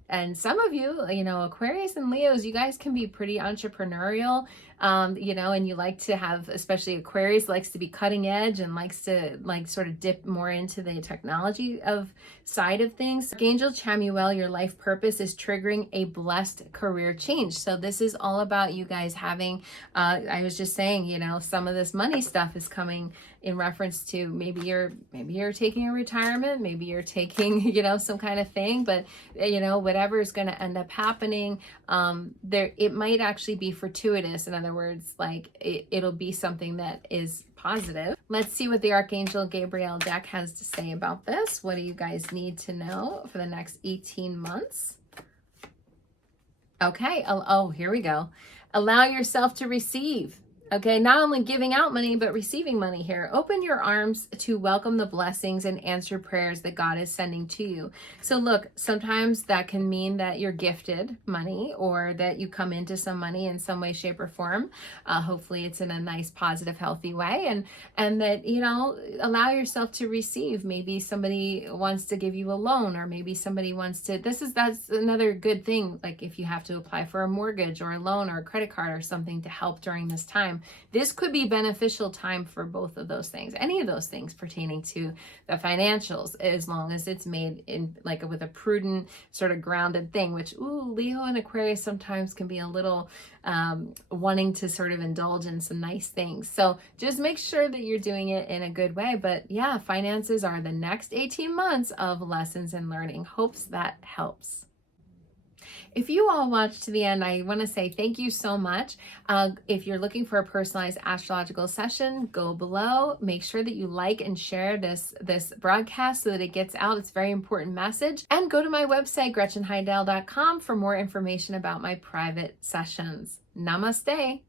And some of you, Aquarius and Leos, you guys can be pretty entrepreneurial, and you like to have, especially Aquarius likes to be cutting edge and likes to sort of dip more into the technology side of things. Archangel Chamuel, your life purpose is triggering a blessed career change. So this is all about you guys having, I was just saying, some of this money stuff is coming in reference to maybe you're taking a retirement, maybe you're taking, some kind of thing, but whatever is going to end up happening, it might actually be fortuitous. In other words, it'll be something that is positive. Let's see what the Archangel Gabriel deck has to say about this. What do you guys need to know for the next 18 months? Okay. Oh, here we go. Allow yourself to receive. Okay, not only giving out money, but receiving money here. Open your arms to welcome the blessings and answer prayers that God is sending to you. So look, sometimes that can mean that you're gifted money or that you come into some money in some way, shape, or form. Hopefully it's in a nice, positive, healthy way. And that, allow yourself to receive. Maybe somebody wants to give you a loan, or maybe somebody wants to, that's another good thing. Like if you have to apply for a mortgage or a loan or a credit card or something to help during this time. This could be beneficial time for both of those things, any of those things pertaining to the financials, as long as it's made in with a prudent sort of grounded thing, which, Leo and Aquarius sometimes can be a little wanting to sort of indulge in some nice things. So just make sure that you're doing it in a good way. But yeah, finances are the next 18 months of lessons and learning. Hopes that helps. If you all watched to the end, I want to say thank you so much. If you're looking for a personalized astrological session, go below. Make sure that you like and share this broadcast so that it gets out. It's a very important message. And go to my website, GretchenHeidel.com, for more information about my private sessions. Namaste.